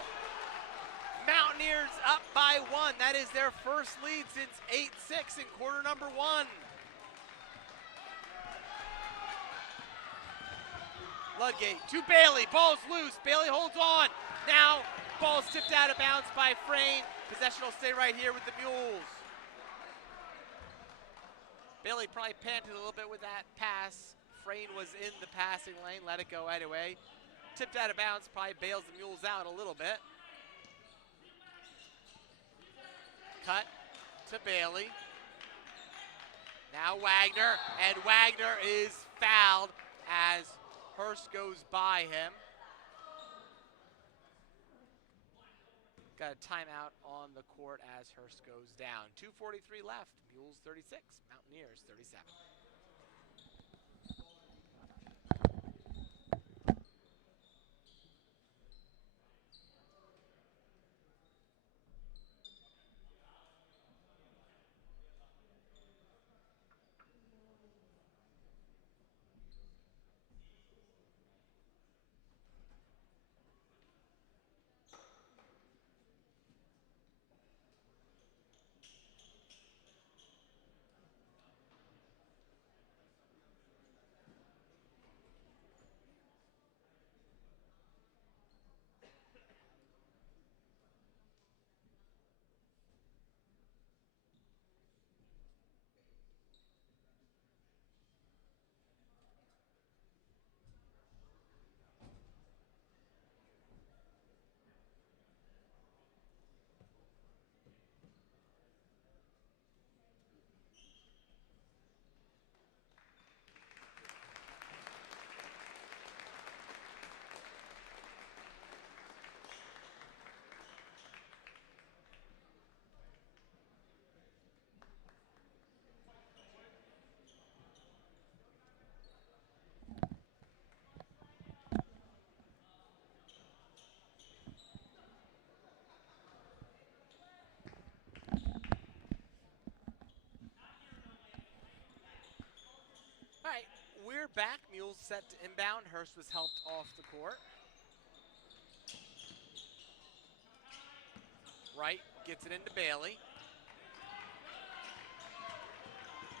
Mountaineers up by 1. That is their first lead since 8-6 in quarter number 1. Ludgate to Bailey, ball's loose, Bailey holds on. Now, ball's tipped out of bounds by Frayne. Possession will stay right here with the Mules. Bailey probably panted a little bit with that pass. Frayne was in the passing lane, let it go anyway. Tipped out of bounds, probably bails the Mules out a little bit. Cut to Bailey. Now Wagner, and Wagner is fouled as Hurst goes by him. Got a timeout on the court as Hurst goes down. 2:43 left. Mules 36, Mountaineers 37. All right, we're back. Mules set to inbound. Hurst was helped off the court. Wright gets it into Bailey.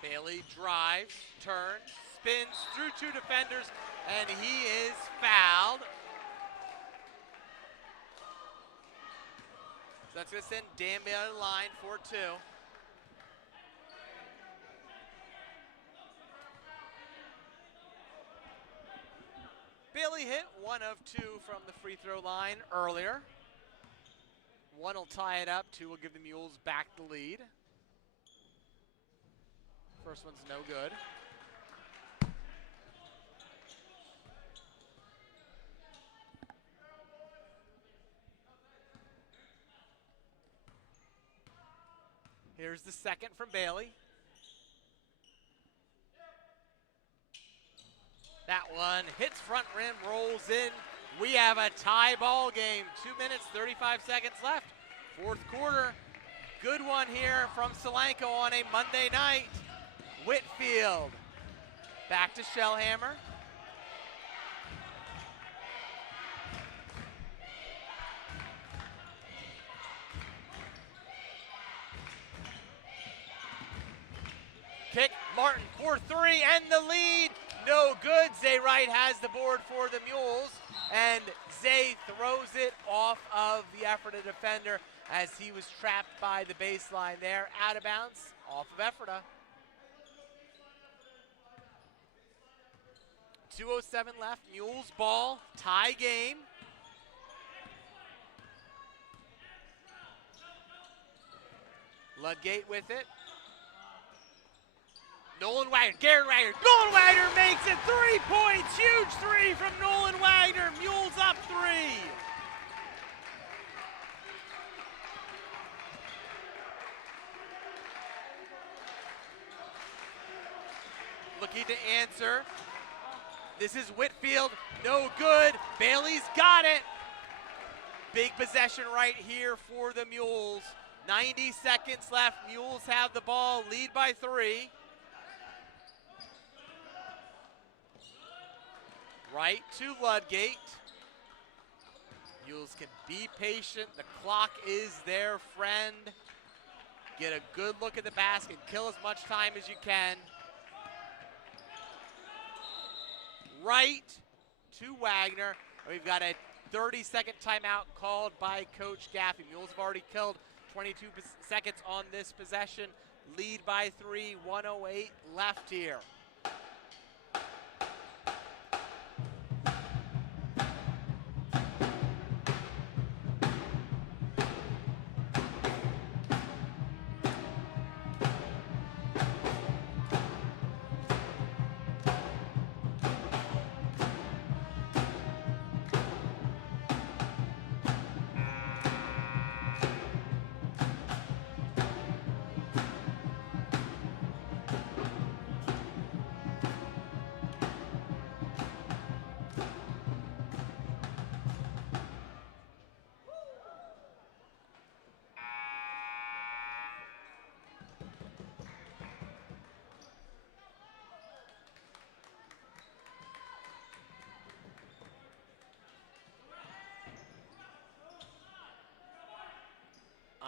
Bailey drives, turns, spins through 2 defenders, and he is fouled. So that's going to send Dan Bailey to the line for 2. Bailey hit 1 of 2 from the free throw line earlier. 1 will tie it up, 2 will give the Mules back the lead. First one's no good. Here's the second from Bailey. That one hits front rim, rolls in. We have a tie ball game. 2 minutes, 35 seconds left. Fourth quarter. Good one here from Solanco on a Monday night. Whitfield Back to Shellhammer. Kick, Martin for three, and the lead, no good. Zay Wright has the board for the Mules, and Zay throws it off of the Ephrata defender as he was trapped by the baseline there. Out of bounds, off of Ephrata. 2:07 left, Mules ball, tie game. Ludgate with it. Nolan Wagner, Garrett Wagner, Nolan Wagner makes it, 3 points, huge three from Nolan Wagner, Mules up 3. Looking to answer, this is Whitfield, no good, Bailey's got it. Big possession right here for the Mules. 90 seconds left, Mules have the ball, lead by 3. Right to Ludgate. Mules can be patient. The clock is their friend. Get a good look at the basket. Kill as much time as you can. Right to Wagner. We've got a 30-second timeout called by Coach Gaffey. Mules have already killed 22 seconds on this possession. Lead by 3, 1:08 left here.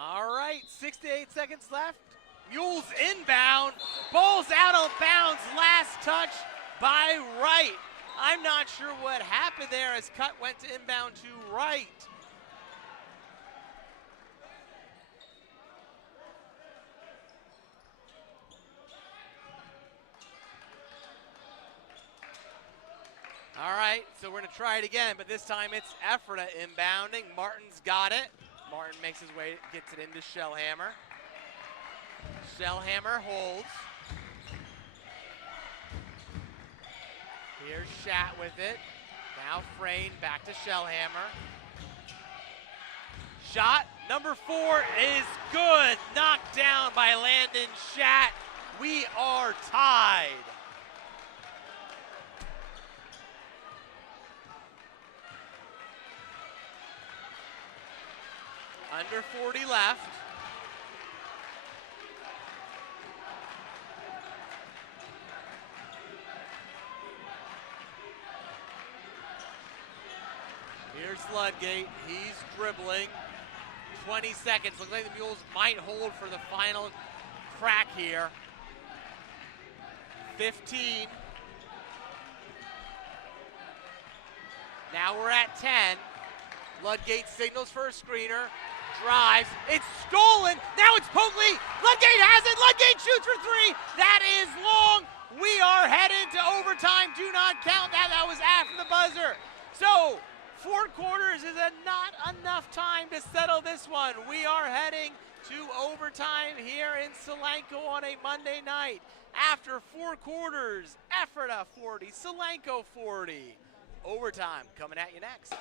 All right, 6 to 8 seconds left. Mules inbound, ball's out of bounds, last touch by Wright. I'm not sure what happened there as cut went to inbound to Wright. All right, so we're gonna try it again, but this time it's Ephrata inbounding. Martin's got it. Martin makes his way, gets it into Shellhammer. Shellhammer holds. Here's Shat with it. Now Frayne back to Shellhammer. Shot number 4 is good. Knocked down by Landon Shat. We are tied. Under 40 left. Here's Ludgate, he's dribbling. 20 seconds, looks like the Mules might hold for the final crack here. 15. Now we're at 10. Ludgate signals for a screener, drives, it's stolen, now it's Pogley, Ludgate has it, Ludgate shoots for 3, that is long, we are headed to overtime, do not count that, that was after the buzzer. So, 4 quarters is not enough time to settle this one. We are heading to overtime here in Solanco on a Monday night. After 4 quarters, Ephrata 40, Solanco 40. Overtime coming at you next.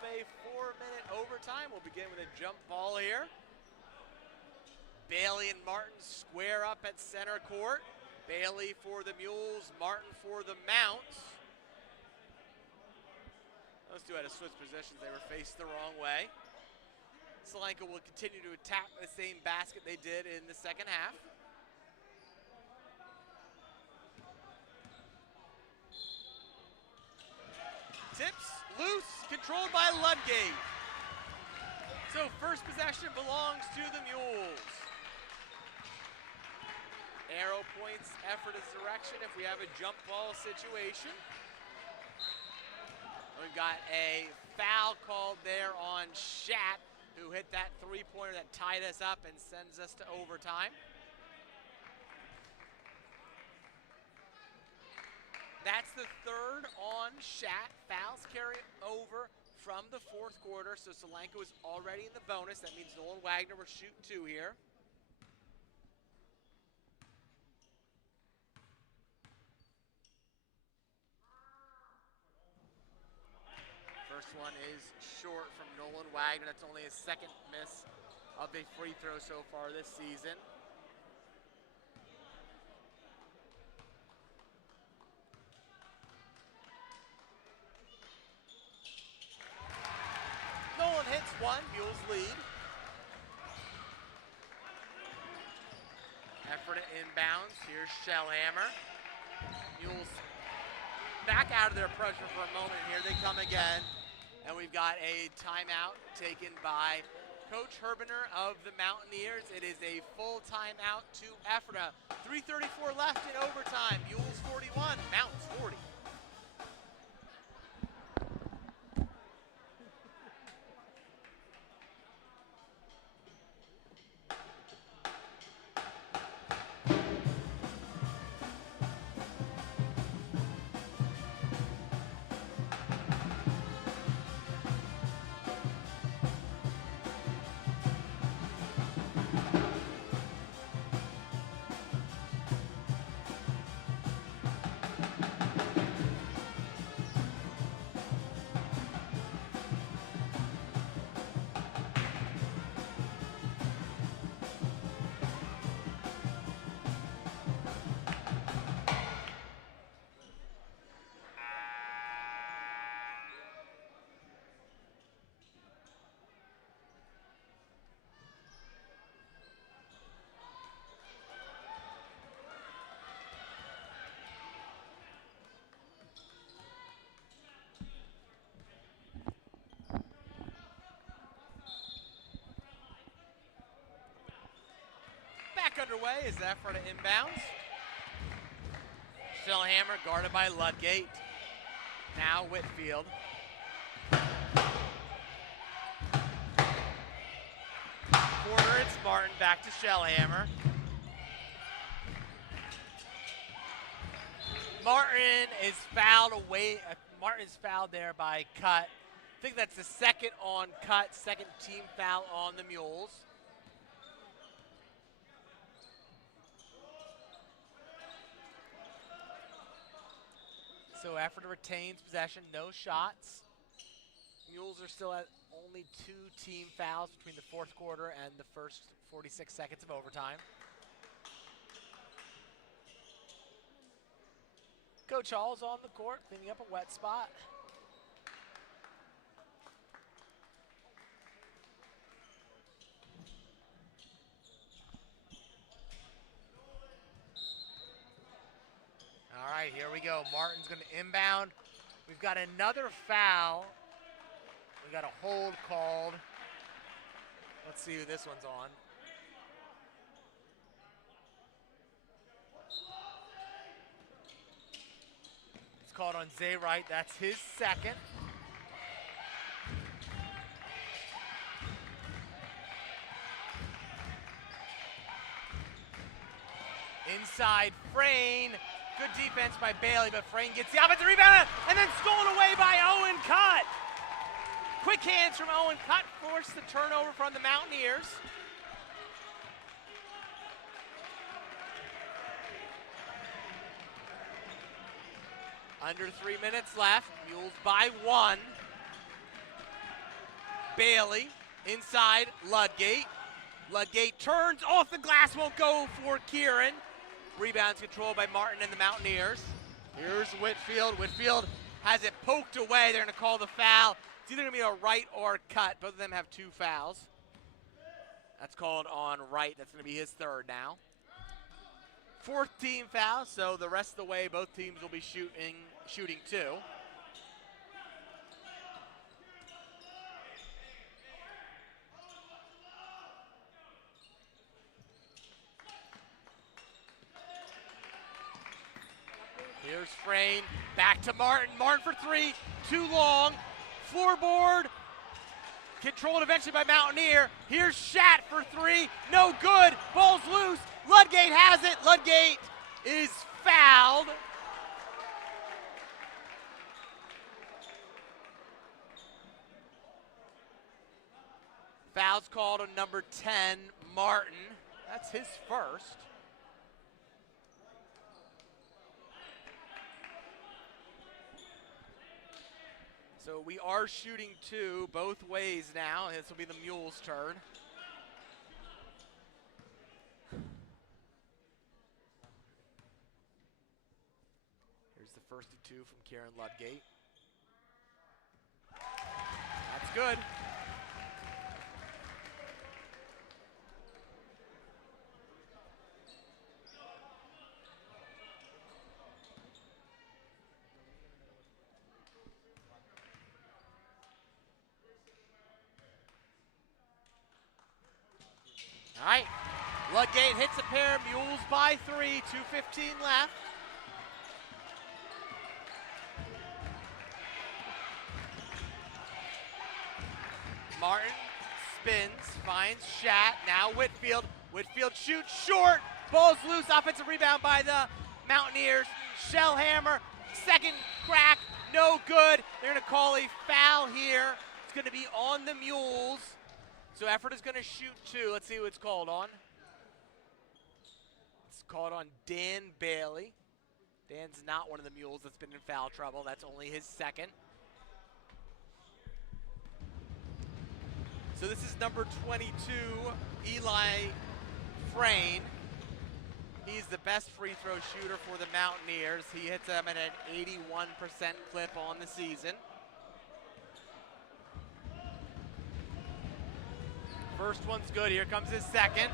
of a 4-minute overtime. We'll begin with a jump ball here. Bailey and Martin square up at center court. Bailey for the Mules, Martin for the Mounts. Those two had to switch positions. They were faced the wrong way. Solanco will continue to attack the same basket they did in the second half. Tips, loose, controlled by Ludgate. So first possession belongs to the Mules. Arrow points Ephrata's direction if we have a jump ball situation. We've got a foul called there on Shat, who hit that three-pointer that tied us up and sends us to overtime. That's the third on Shat. Fouls carry over from the fourth quarter, so Solanco is already in the bonus. That means Nolan Wagner will shoot two here. First one is short from Nolan Wagner. That's only his second miss of a free throw so far this season. Nolan hits one, Mules lead. Ephrata inbounds, here's Shellhammer. Mules back out of their pressure for a moment here, they come again. And we've got a timeout taken by Coach Herbiner of the Mountaineers. It is a full timeout to Ephrata. 3:34 left in overtime. Mules 41, Mounts 40. Back underway as Ephrata inbounds. Shellhammer guarded by Ludgate. Now Whitfield. Quarter, it's Martin, back to Shellhammer. Martin is fouled away. Martin is fouled there by Cut. I think that's the second on Cut, second team foul on the Mules. So Ephrata retains possession, no shots. Mules are still at only 2 team fouls between the fourth quarter and the first 46 seconds of overtime. Coach Hall's on the court, cleaning up a wet spot. All right, here we go. Martin's going to inbound. We've got another foul. We got a hold called. Let's see who this one's on. It's called on Zay Wright. That's his second. Inside Frayne. Good defense by Bailey, but Frayne gets the offensive rebound and then stolen away by Owen Cutt. Quick hands from Owen Cutt forced the turnover from the Mountaineers. Under 3 minutes left, Mules by 1. Bailey inside Ludgate. Ludgate turns off the glass, won't go for Kieran. Rebounds controlled by Martin and the Mountaineers. Here's Whitfield. Whitfield has it poked away. They're going to call the foul. It's either going to be a right or a cut. Both of them have 2 fouls. That's called on Wright. That's going to be his 3rd now. 4th team foul, so the rest of the way both teams will be shooting 2. Here's Frayne, back to Martin. Martin for 3, too long. Floorboard, controlled eventually by Mountaineer. Here's Shat for 3, no good. Ball's loose. Ludgate has it. Ludgate is fouled. Foul's called on number 10, Martin. That's his first. So we are shooting 2 both ways now. This will be the Mules' turn. Here's the first of 2 from Kieran Ludgate. That's good. All right, Ludgate hits a pair, Mules by 3, 2:15 left. Martin spins, finds Shat, now Whitfield. Whitfield shoots short, ball's loose, offensive rebound by the Mountaineers. Shellhammer, second crack, no good. They're gonna call a foul here. It's gonna be on the Mules. So Ephrata's going to shoot 2. Let's see who it's called on. It's called on Dan Bailey. Dan's not one of the Mules that's been in foul trouble. That's only his 2nd. So this is number 22, Eli Frayne. He's the best free throw shooter for the Mountaineers. He hits them at an 81% clip on the season. First one's good. Here comes his 2nd.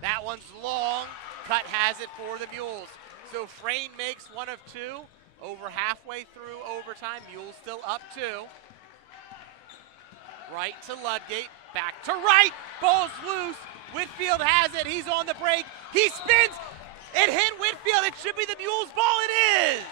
That one's long. Cut has it for the Mules. So Frayne makes 1 of 2. Over halfway through overtime. Mules still up 2. Right to Ludgate. Back to Wright. Ball's loose. Whitfield has it. He's on the break. He spins. It hit Whitfield. It should be the Mules' ball. It is.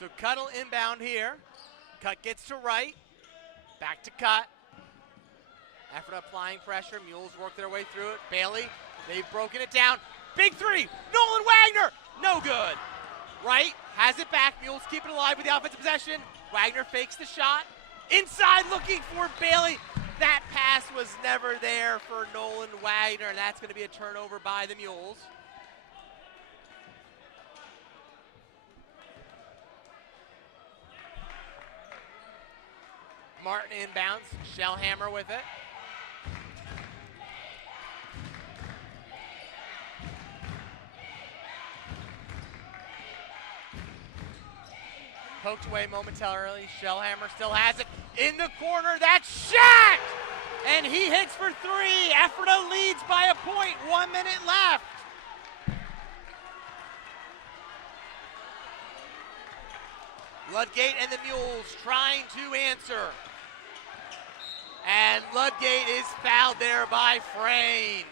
So Cuttle inbound here. Cut gets to Wright. Back to Cut. Ephrata applying pressure. Mules work their way through it. Bailey, they've broken it down. Big 3. Nolan Wagner. No good. Wright has it back. Mules keep it alive with the offensive possession. Wagner fakes the shot. Inside looking for Bailey. That pass was never there for Nolan Wagner. And that's going to be a turnover by the Mules. Martin inbounds, Shellhammer with it. Poked away momentarily, Shellhammer still has it. In the corner, that's Shat! And he hits for 3. Ephrata leads by a point, 1 minute left. Ludgate and the Mules trying to answer. And Ludgate is fouled there by Frayne.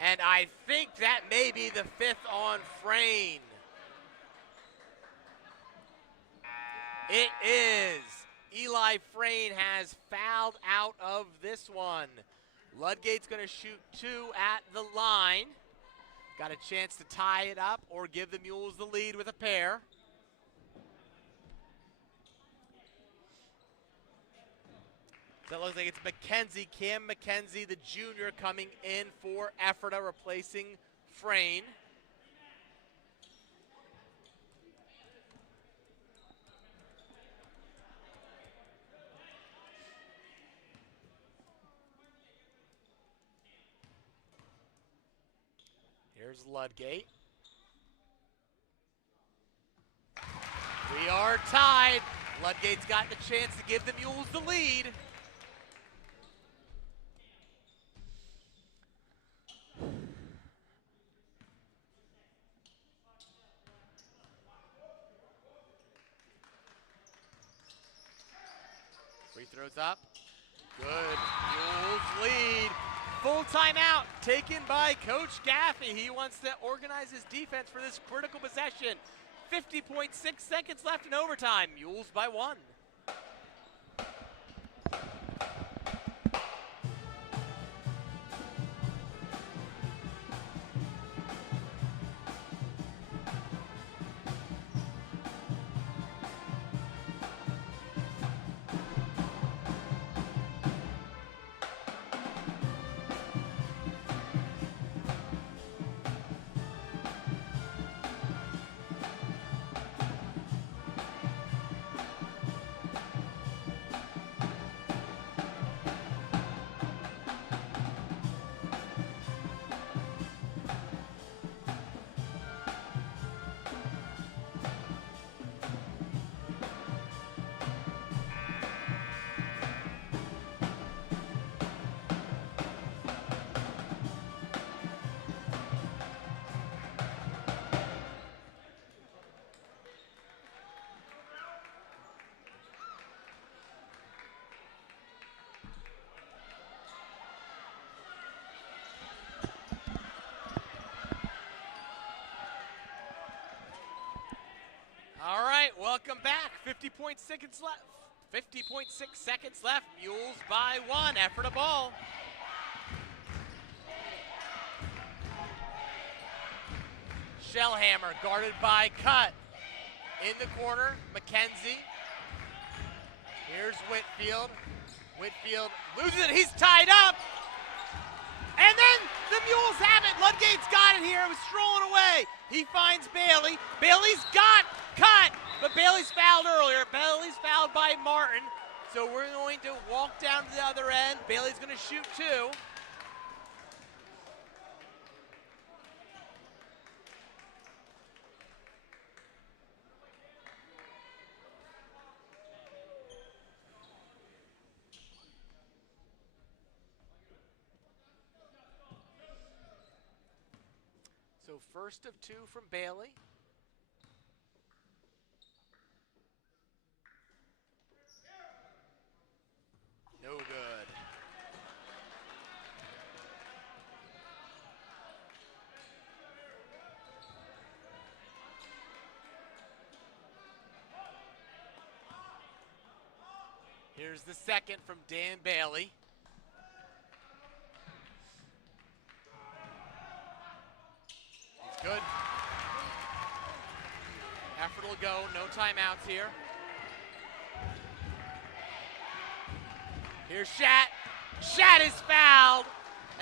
And I think that may be the 5th on Frayne. It is. Eli Frayne has fouled out of this one. Ludgate's going to shoot 2 at the line. Got a chance to tie it up or give the Mules the lead with a pair. So it looks like it's McKenzie, Cam McKenzie, the junior, coming in for Ephrata, replacing Frayne. Here's Ludgate. We are tied. Ludgate's got the chance to give the Mules the lead. Free throws up. Good. Mules lead. Full timeout taken by Coach Gaffey. He wants to organize his defense for this critical possession. 50.6 seconds left in overtime. Mules by 1. All right, welcome back. 50.6 seconds left. 50.6 seconds left. Mules by 1. Ephrata ball. Shellhammer guarded by Cut. In the corner, McKenzie. Here's Whitfield. Whitfield loses it. He's tied up. And then the Mules have it. Ludgate's got it here. It was strolling away. He finds Bailey. Bailey's got Cut, but Bailey's fouled earlier. Bailey's fouled by Martin. So we're going to walk down to the other end. Bailey's going to shoot 2. So first of 2 from Bailey. No good. Here's the second from Dan Bailey. He's good. Effort will go, no timeouts here. Here's Shat. Shat is fouled,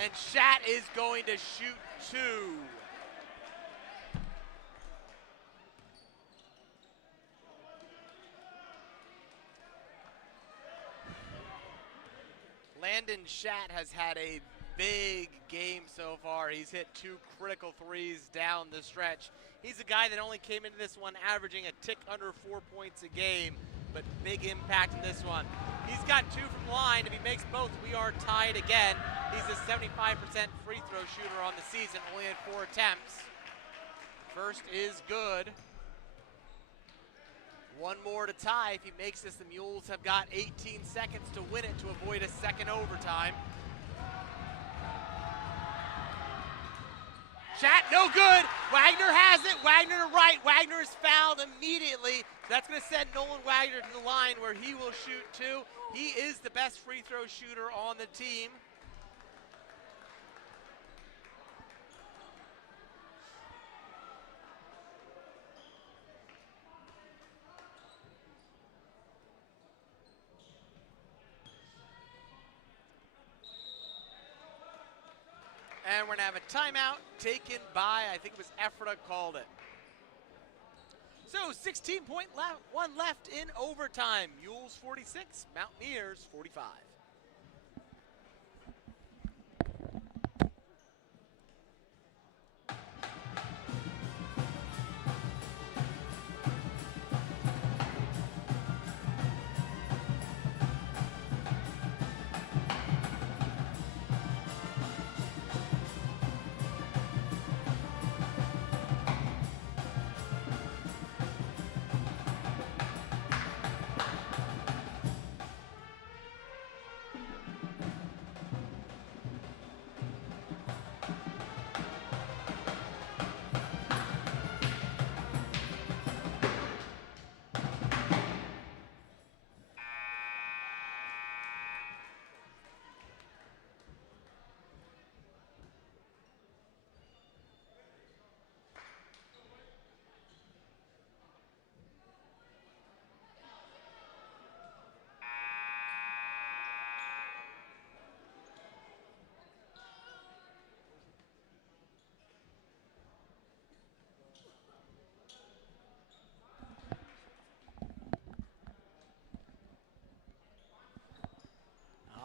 and Shat is going to shoot 2. Landon Shat has had a big game so far. He's hit 2 critical threes down the stretch. He's a guy that only came into this one averaging a tick under 4 points a game, but big impact in this one. He's got 2 from the line. If he makes both, we are tied again. He's a 75% free throw shooter on the season, only had 4 attempts. First is good. 1 more to tie. If he makes this, the Mules have got 18 seconds to win it to avoid a second overtime. Shat, no good. Wagner has it. Wagner to right. Wagner is fouled immediately. That's going to send Nolan Wagner to the line where he will shoot 2. He is the best free throw shooter on the team. And we're going to have a timeout taken by, I think it was Ephrata called it. So 16-point one left in overtime. Mules 46, Mountaineers 45.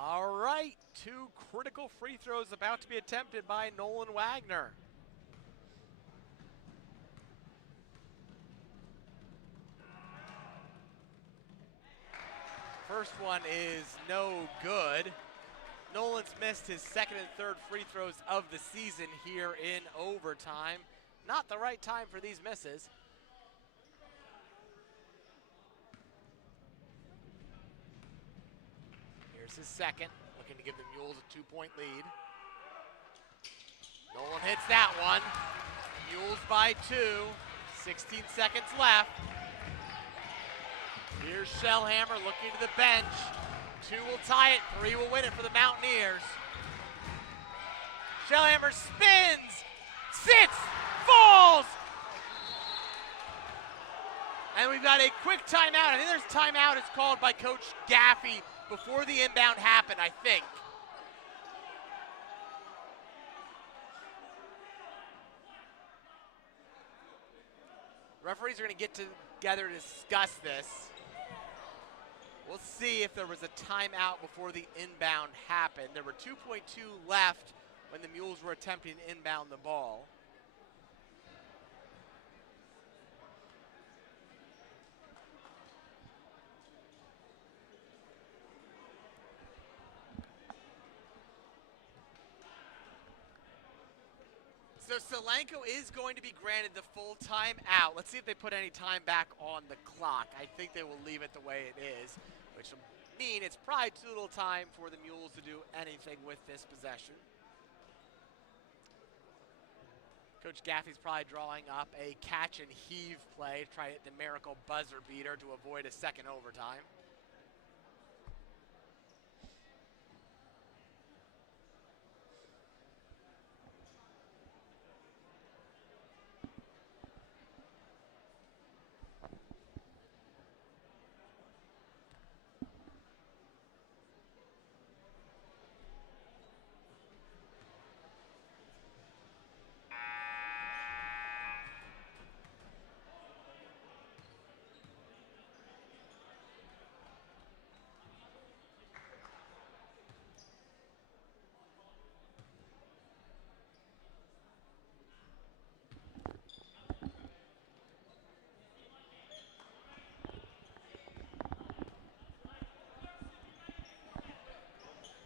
All right, 2 critical free throws about to be attempted by Nolan Wagner. First one is no good. Nolan's missed his second and third free throws of the season here in overtime. Not the right time for these misses. Here's his second, looking to give the Mules a 2-point lead. Nolan hits that one. Mules by 2, 16 seconds left. Here's Shellhammer looking to the bench. 2 will tie it, 3 will win it for the Mountaineers. Shellhammer spins, sits, falls. And we've got a quick timeout. I think there's timeout is called by Coach Gaffey before the inbound happened, I think. Referees are going to get together to discuss this. We'll see if there was a timeout before the inbound happened. There were 2.2 left when the Mules were attempting to inbound the ball. So Solanco is going to be granted the full time out. Let's see if they put any time back on the clock. I think they will leave it the way it is, which will mean it's probably too little time for the Mules to do anything with this possession. Coach Gaffey's probably drawing up a catch and heave play to try to hit the miracle buzzer beater to avoid a second overtime.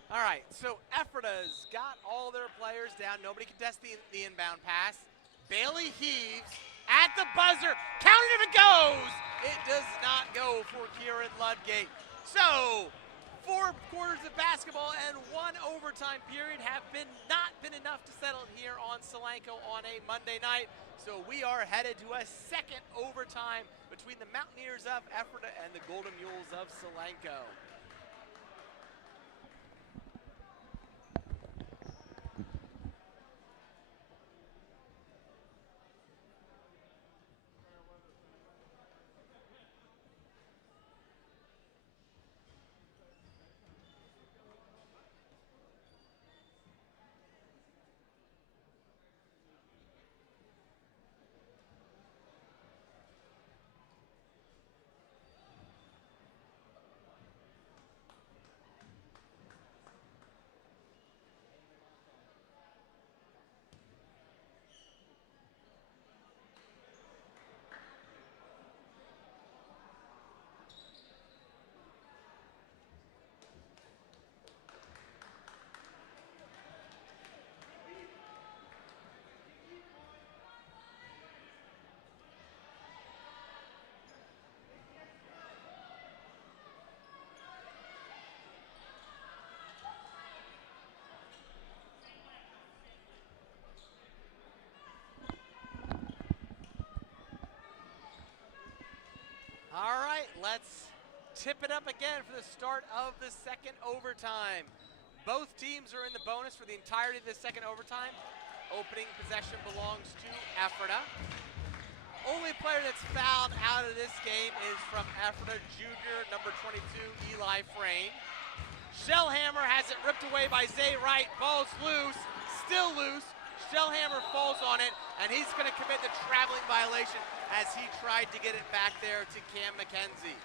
All right, so Ephrata's got all their players down. Nobody can test the inbound pass. Bailey heaves at the buzzer. Count it if it goes. It does not go for Kieran Ludgate. So 4 quarters of basketball and 1 overtime period have not been enough to settle here on Solanco on a Monday night. So we are headed to a second overtime between the Mountaineers of Ephrata and the Golden Mules of Solanco. let's tip it up again for the start of the second overtime. Both teams are in the bonus for the entirety of the second overtime. Opening possession belongs to Ephrata. Only player that's fouled out of this game is from Ephrata junior, number 22, Eli Frayne. Shellhammer has it ripped away by Zay Wright. Ball's loose, still loose. Shellhammer falls on it, and he's going to commit the traveling violation as he tried to get it back there to Cam McKenzie.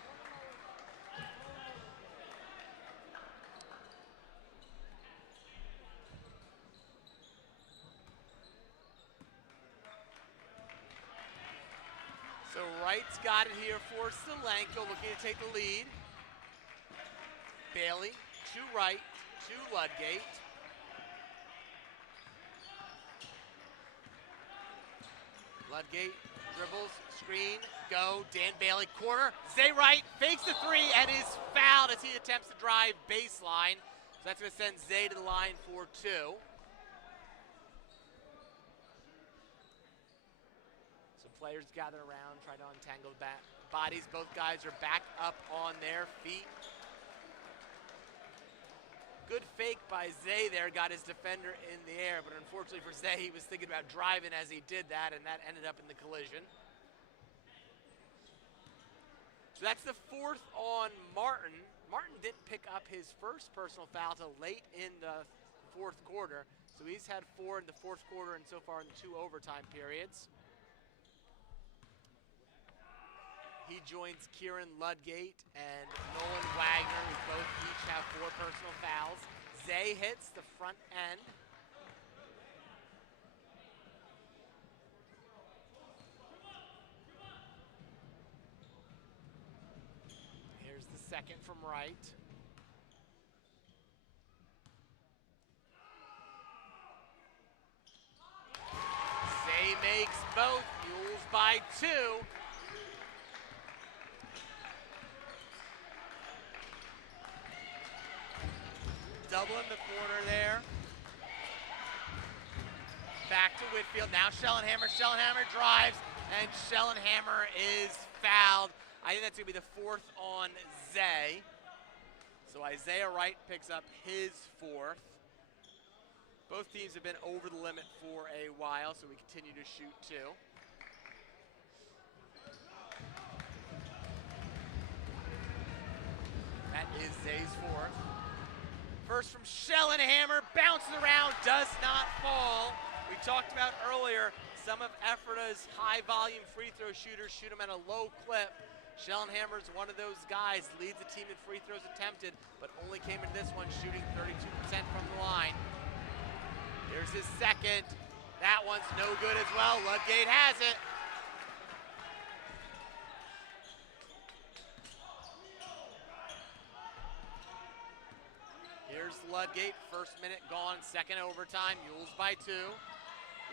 So Wright's got it here for Solanco, looking to take the lead. Bailey to Wright, to Ludgate. Ludgate dribbles, screen, go, Dan Bailey, corner. Zay Wright fakes the three and is fouled as he attempts to drive baseline. So that's going to send Zay to the line for two. Some players gather around, try to untangle the bodies. Both guys are back up on their feet. Good fake by Zay there, got his defender in the air, but unfortunately for Zay, he was thinking about driving as he did that, and that ended up in the collision. So that's the fourth on Martin. Martin didn't pick up his first personal foul till late in the fourth quarter, so he's had 4 in the fourth quarter and so far in the 2 overtime periods. He joins Kieran Ludgate and Nolan Wagner, who both each have 4 personal fouls. Zay hits the front end. Here's the second from Wright. Zay makes both, Mules by 2. Double in the corner there. Back to Whitfield, now Schellenhammer. Schellenhammer drives, and Schellenhammer is fouled. I think that's gonna be the 4th on Zay. So Isaiah Wright picks up his 4th. Both teams have been over the limit for a while, so we continue to shoot 2. That is Zay's 4th. First from Schellenhammer, bounces around, does not fall. We talked about earlier, some of Ephrata's high-volume free throw shooters shoot them at a low clip. Schellenhammer's one of those guys, leads the team in free throws attempted, but only came into this one shooting 32% from the line. Here's his second. That one's no good as well. Ludgate has it. Here's Ludgate, first minute gone, second overtime, Mules by 2.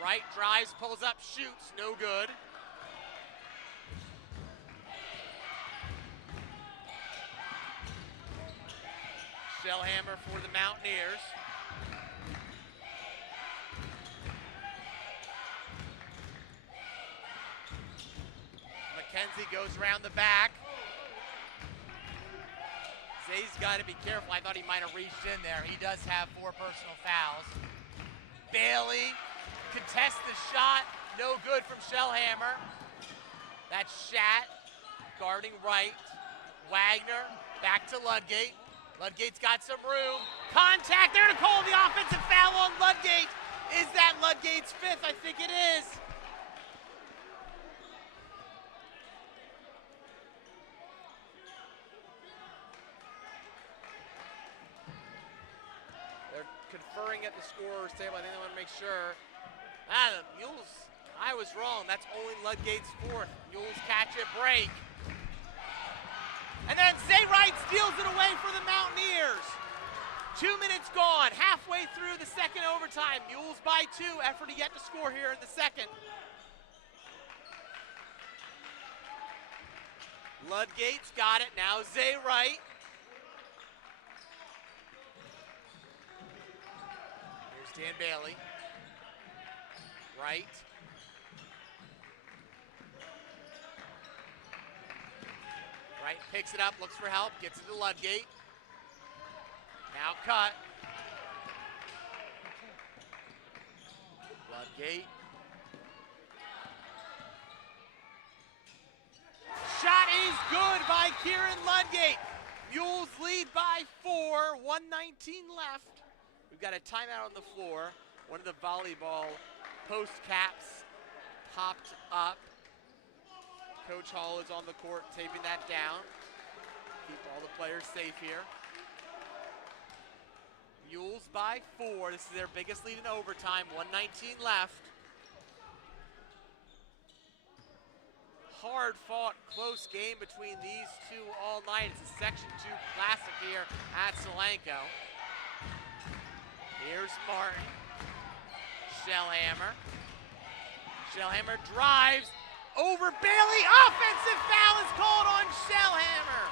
Wright drives, pulls up, shoots, no good. Shellhammer for the Mountaineers. McKenzie goes around the back. Zay's got to be careful. I thought he might have reached in there. He does have 4 personal fouls. Bailey contests the shot. No good from Shellhammer. That's Shat guarding Wright. Wagner back to Ludgate. Ludgate's got some room. Contact. They're going to call the offensive foul on Ludgate. Is that Ludgate's 5th? I think it is. Conferring at the scorer's table. I think they want to make sure. The Mules, I was wrong. That's only Ludgate's 4th. Mules catch it, break. And then Zay Wright steals it away for the Mountaineers. 2 minutes gone, halfway through the second overtime. Mules by 2, Ephrata yet to score here in the second. Ludgate's got it, now Zay Wright. Dan Bailey, Wright. Wright picks it up, looks for help, gets it to Ludgate. Now cut. Ludgate. Shot is good by Kieran Ludgate. Mules lead by 4, 1:19 left. We've got a timeout on the floor. One of the volleyball post caps popped up. Coach Hall is on the court taping that down. Keep all the players safe here. Mules by 4. This is their biggest lead in overtime. 1:19 left. Hard fought, close game between these two all night. It's a Section 2 classic here at Solanco. Here's Martin. Shellhammer. Shellhammer drives over Bailey. Offensive foul is called on Shellhammer.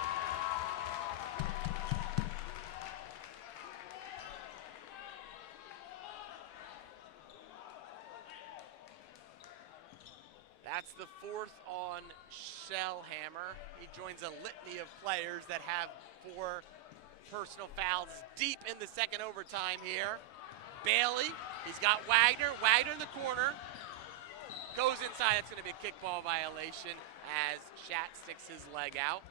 That's the 4th on Shellhammer. He joins a litany of players that have 4 personal fouls deep in the second overtime here. Bailey, he's got Wagner. Wagner in the corner. Goes inside. That's going to be a kickball violation as Shat sticks his leg out.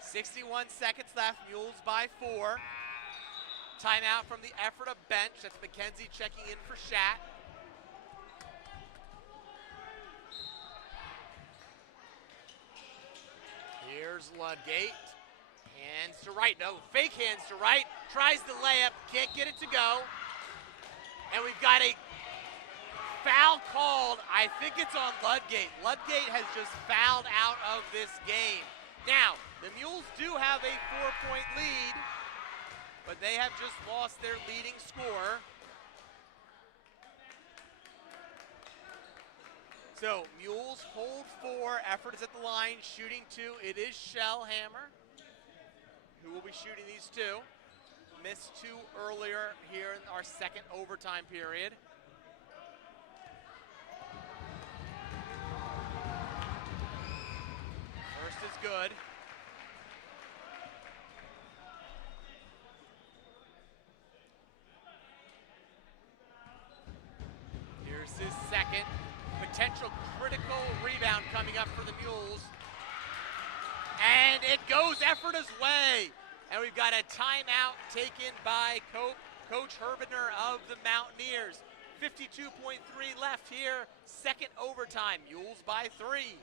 61 seconds left. Mules by 4. Timeout from the Ephrata bench. That's McKenzie checking in for Shat. Here's Ludgate. Hands to Wright. No, fake hands to Wright. Tries the layup. Can't get it to go. And we've got a foul called. I think it's on Ludgate. Ludgate has just fouled out of this game. Now, the Mules do have a 4-point lead, but they have just lost their leading scorer. So, Mules hold 4. Effort is at the line, shooting 2. It is Shellhammer who will be shooting these 2. Missed 2 earlier here in our second overtime period. First is good. Here's his second. Potential critical rebound coming up for the Mules. And it goes Ephrata's way. And we've got a timeout taken by Coach Herbiner of the Mountaineers. 52.3 left here, second overtime. Mules by 3.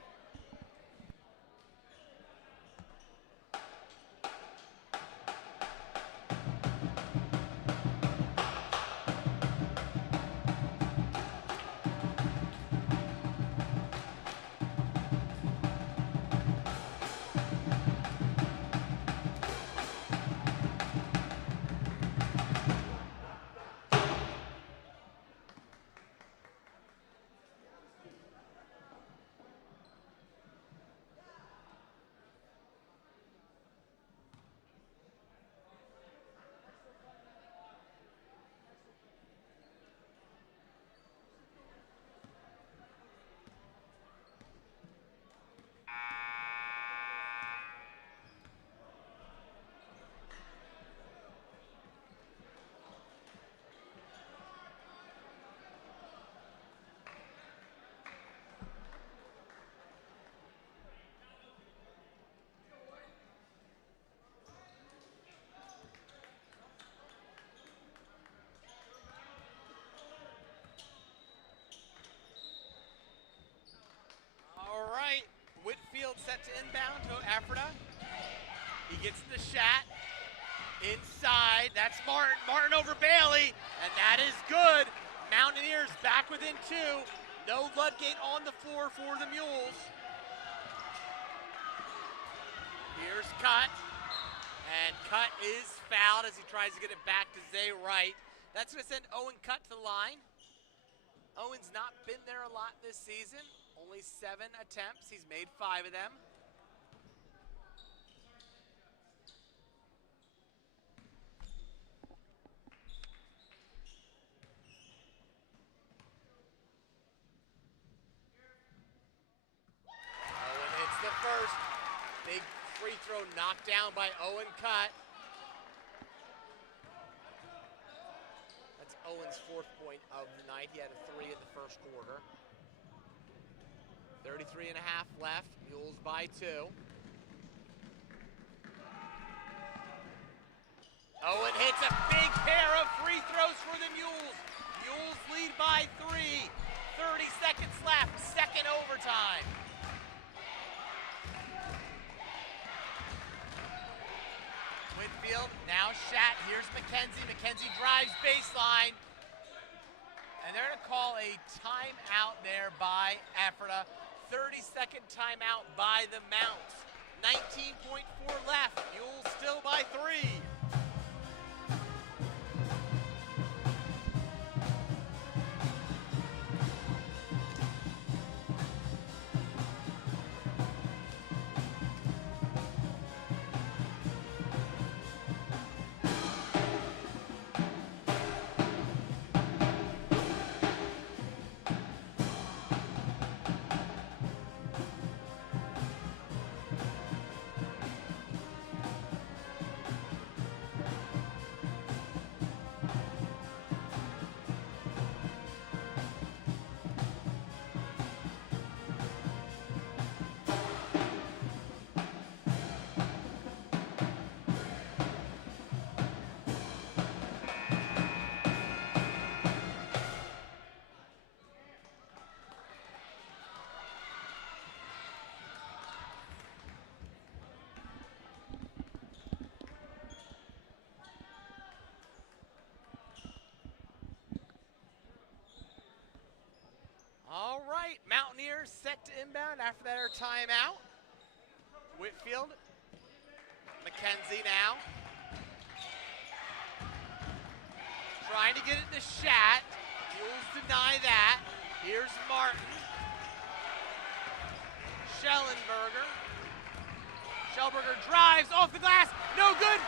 Whitfield set to inbound to Ephrata. He gets the shot. Inside, that's Martin. Martin over Bailey, and that is good. Mountaineers back within 2. No Ludgate on the floor for the Mules. Here's Cut, and Cut is fouled as he tries to get it back to Zay Wright. That's going to send Owen Cut to the line. Owen's not been there a lot this season. Only 7 attempts. He's made 5 of them. Big free throw knocked down by Owen Cutt. That's Owen's 4th point of the night. He had a 3 in the first quarter. 33 and a half left. Mules by 2. Owen hits a big pair of free throws for the Mules. Mules lead by 3. 30 seconds left, second overtime. Whitfield, now Shat. Here's McKenzie. McKenzie drives baseline. And they're going to call a timeout there by Ephrata. 30-second timeout by the Mounts. 19.4 left. Mules still by 3. All right, Mountaineers set to inbound after their timeout. Whitfield, McKenzie now. Trying to get it to Shat. Mules deny that. Here's Martin. Schellenberger drives off the glass. No good.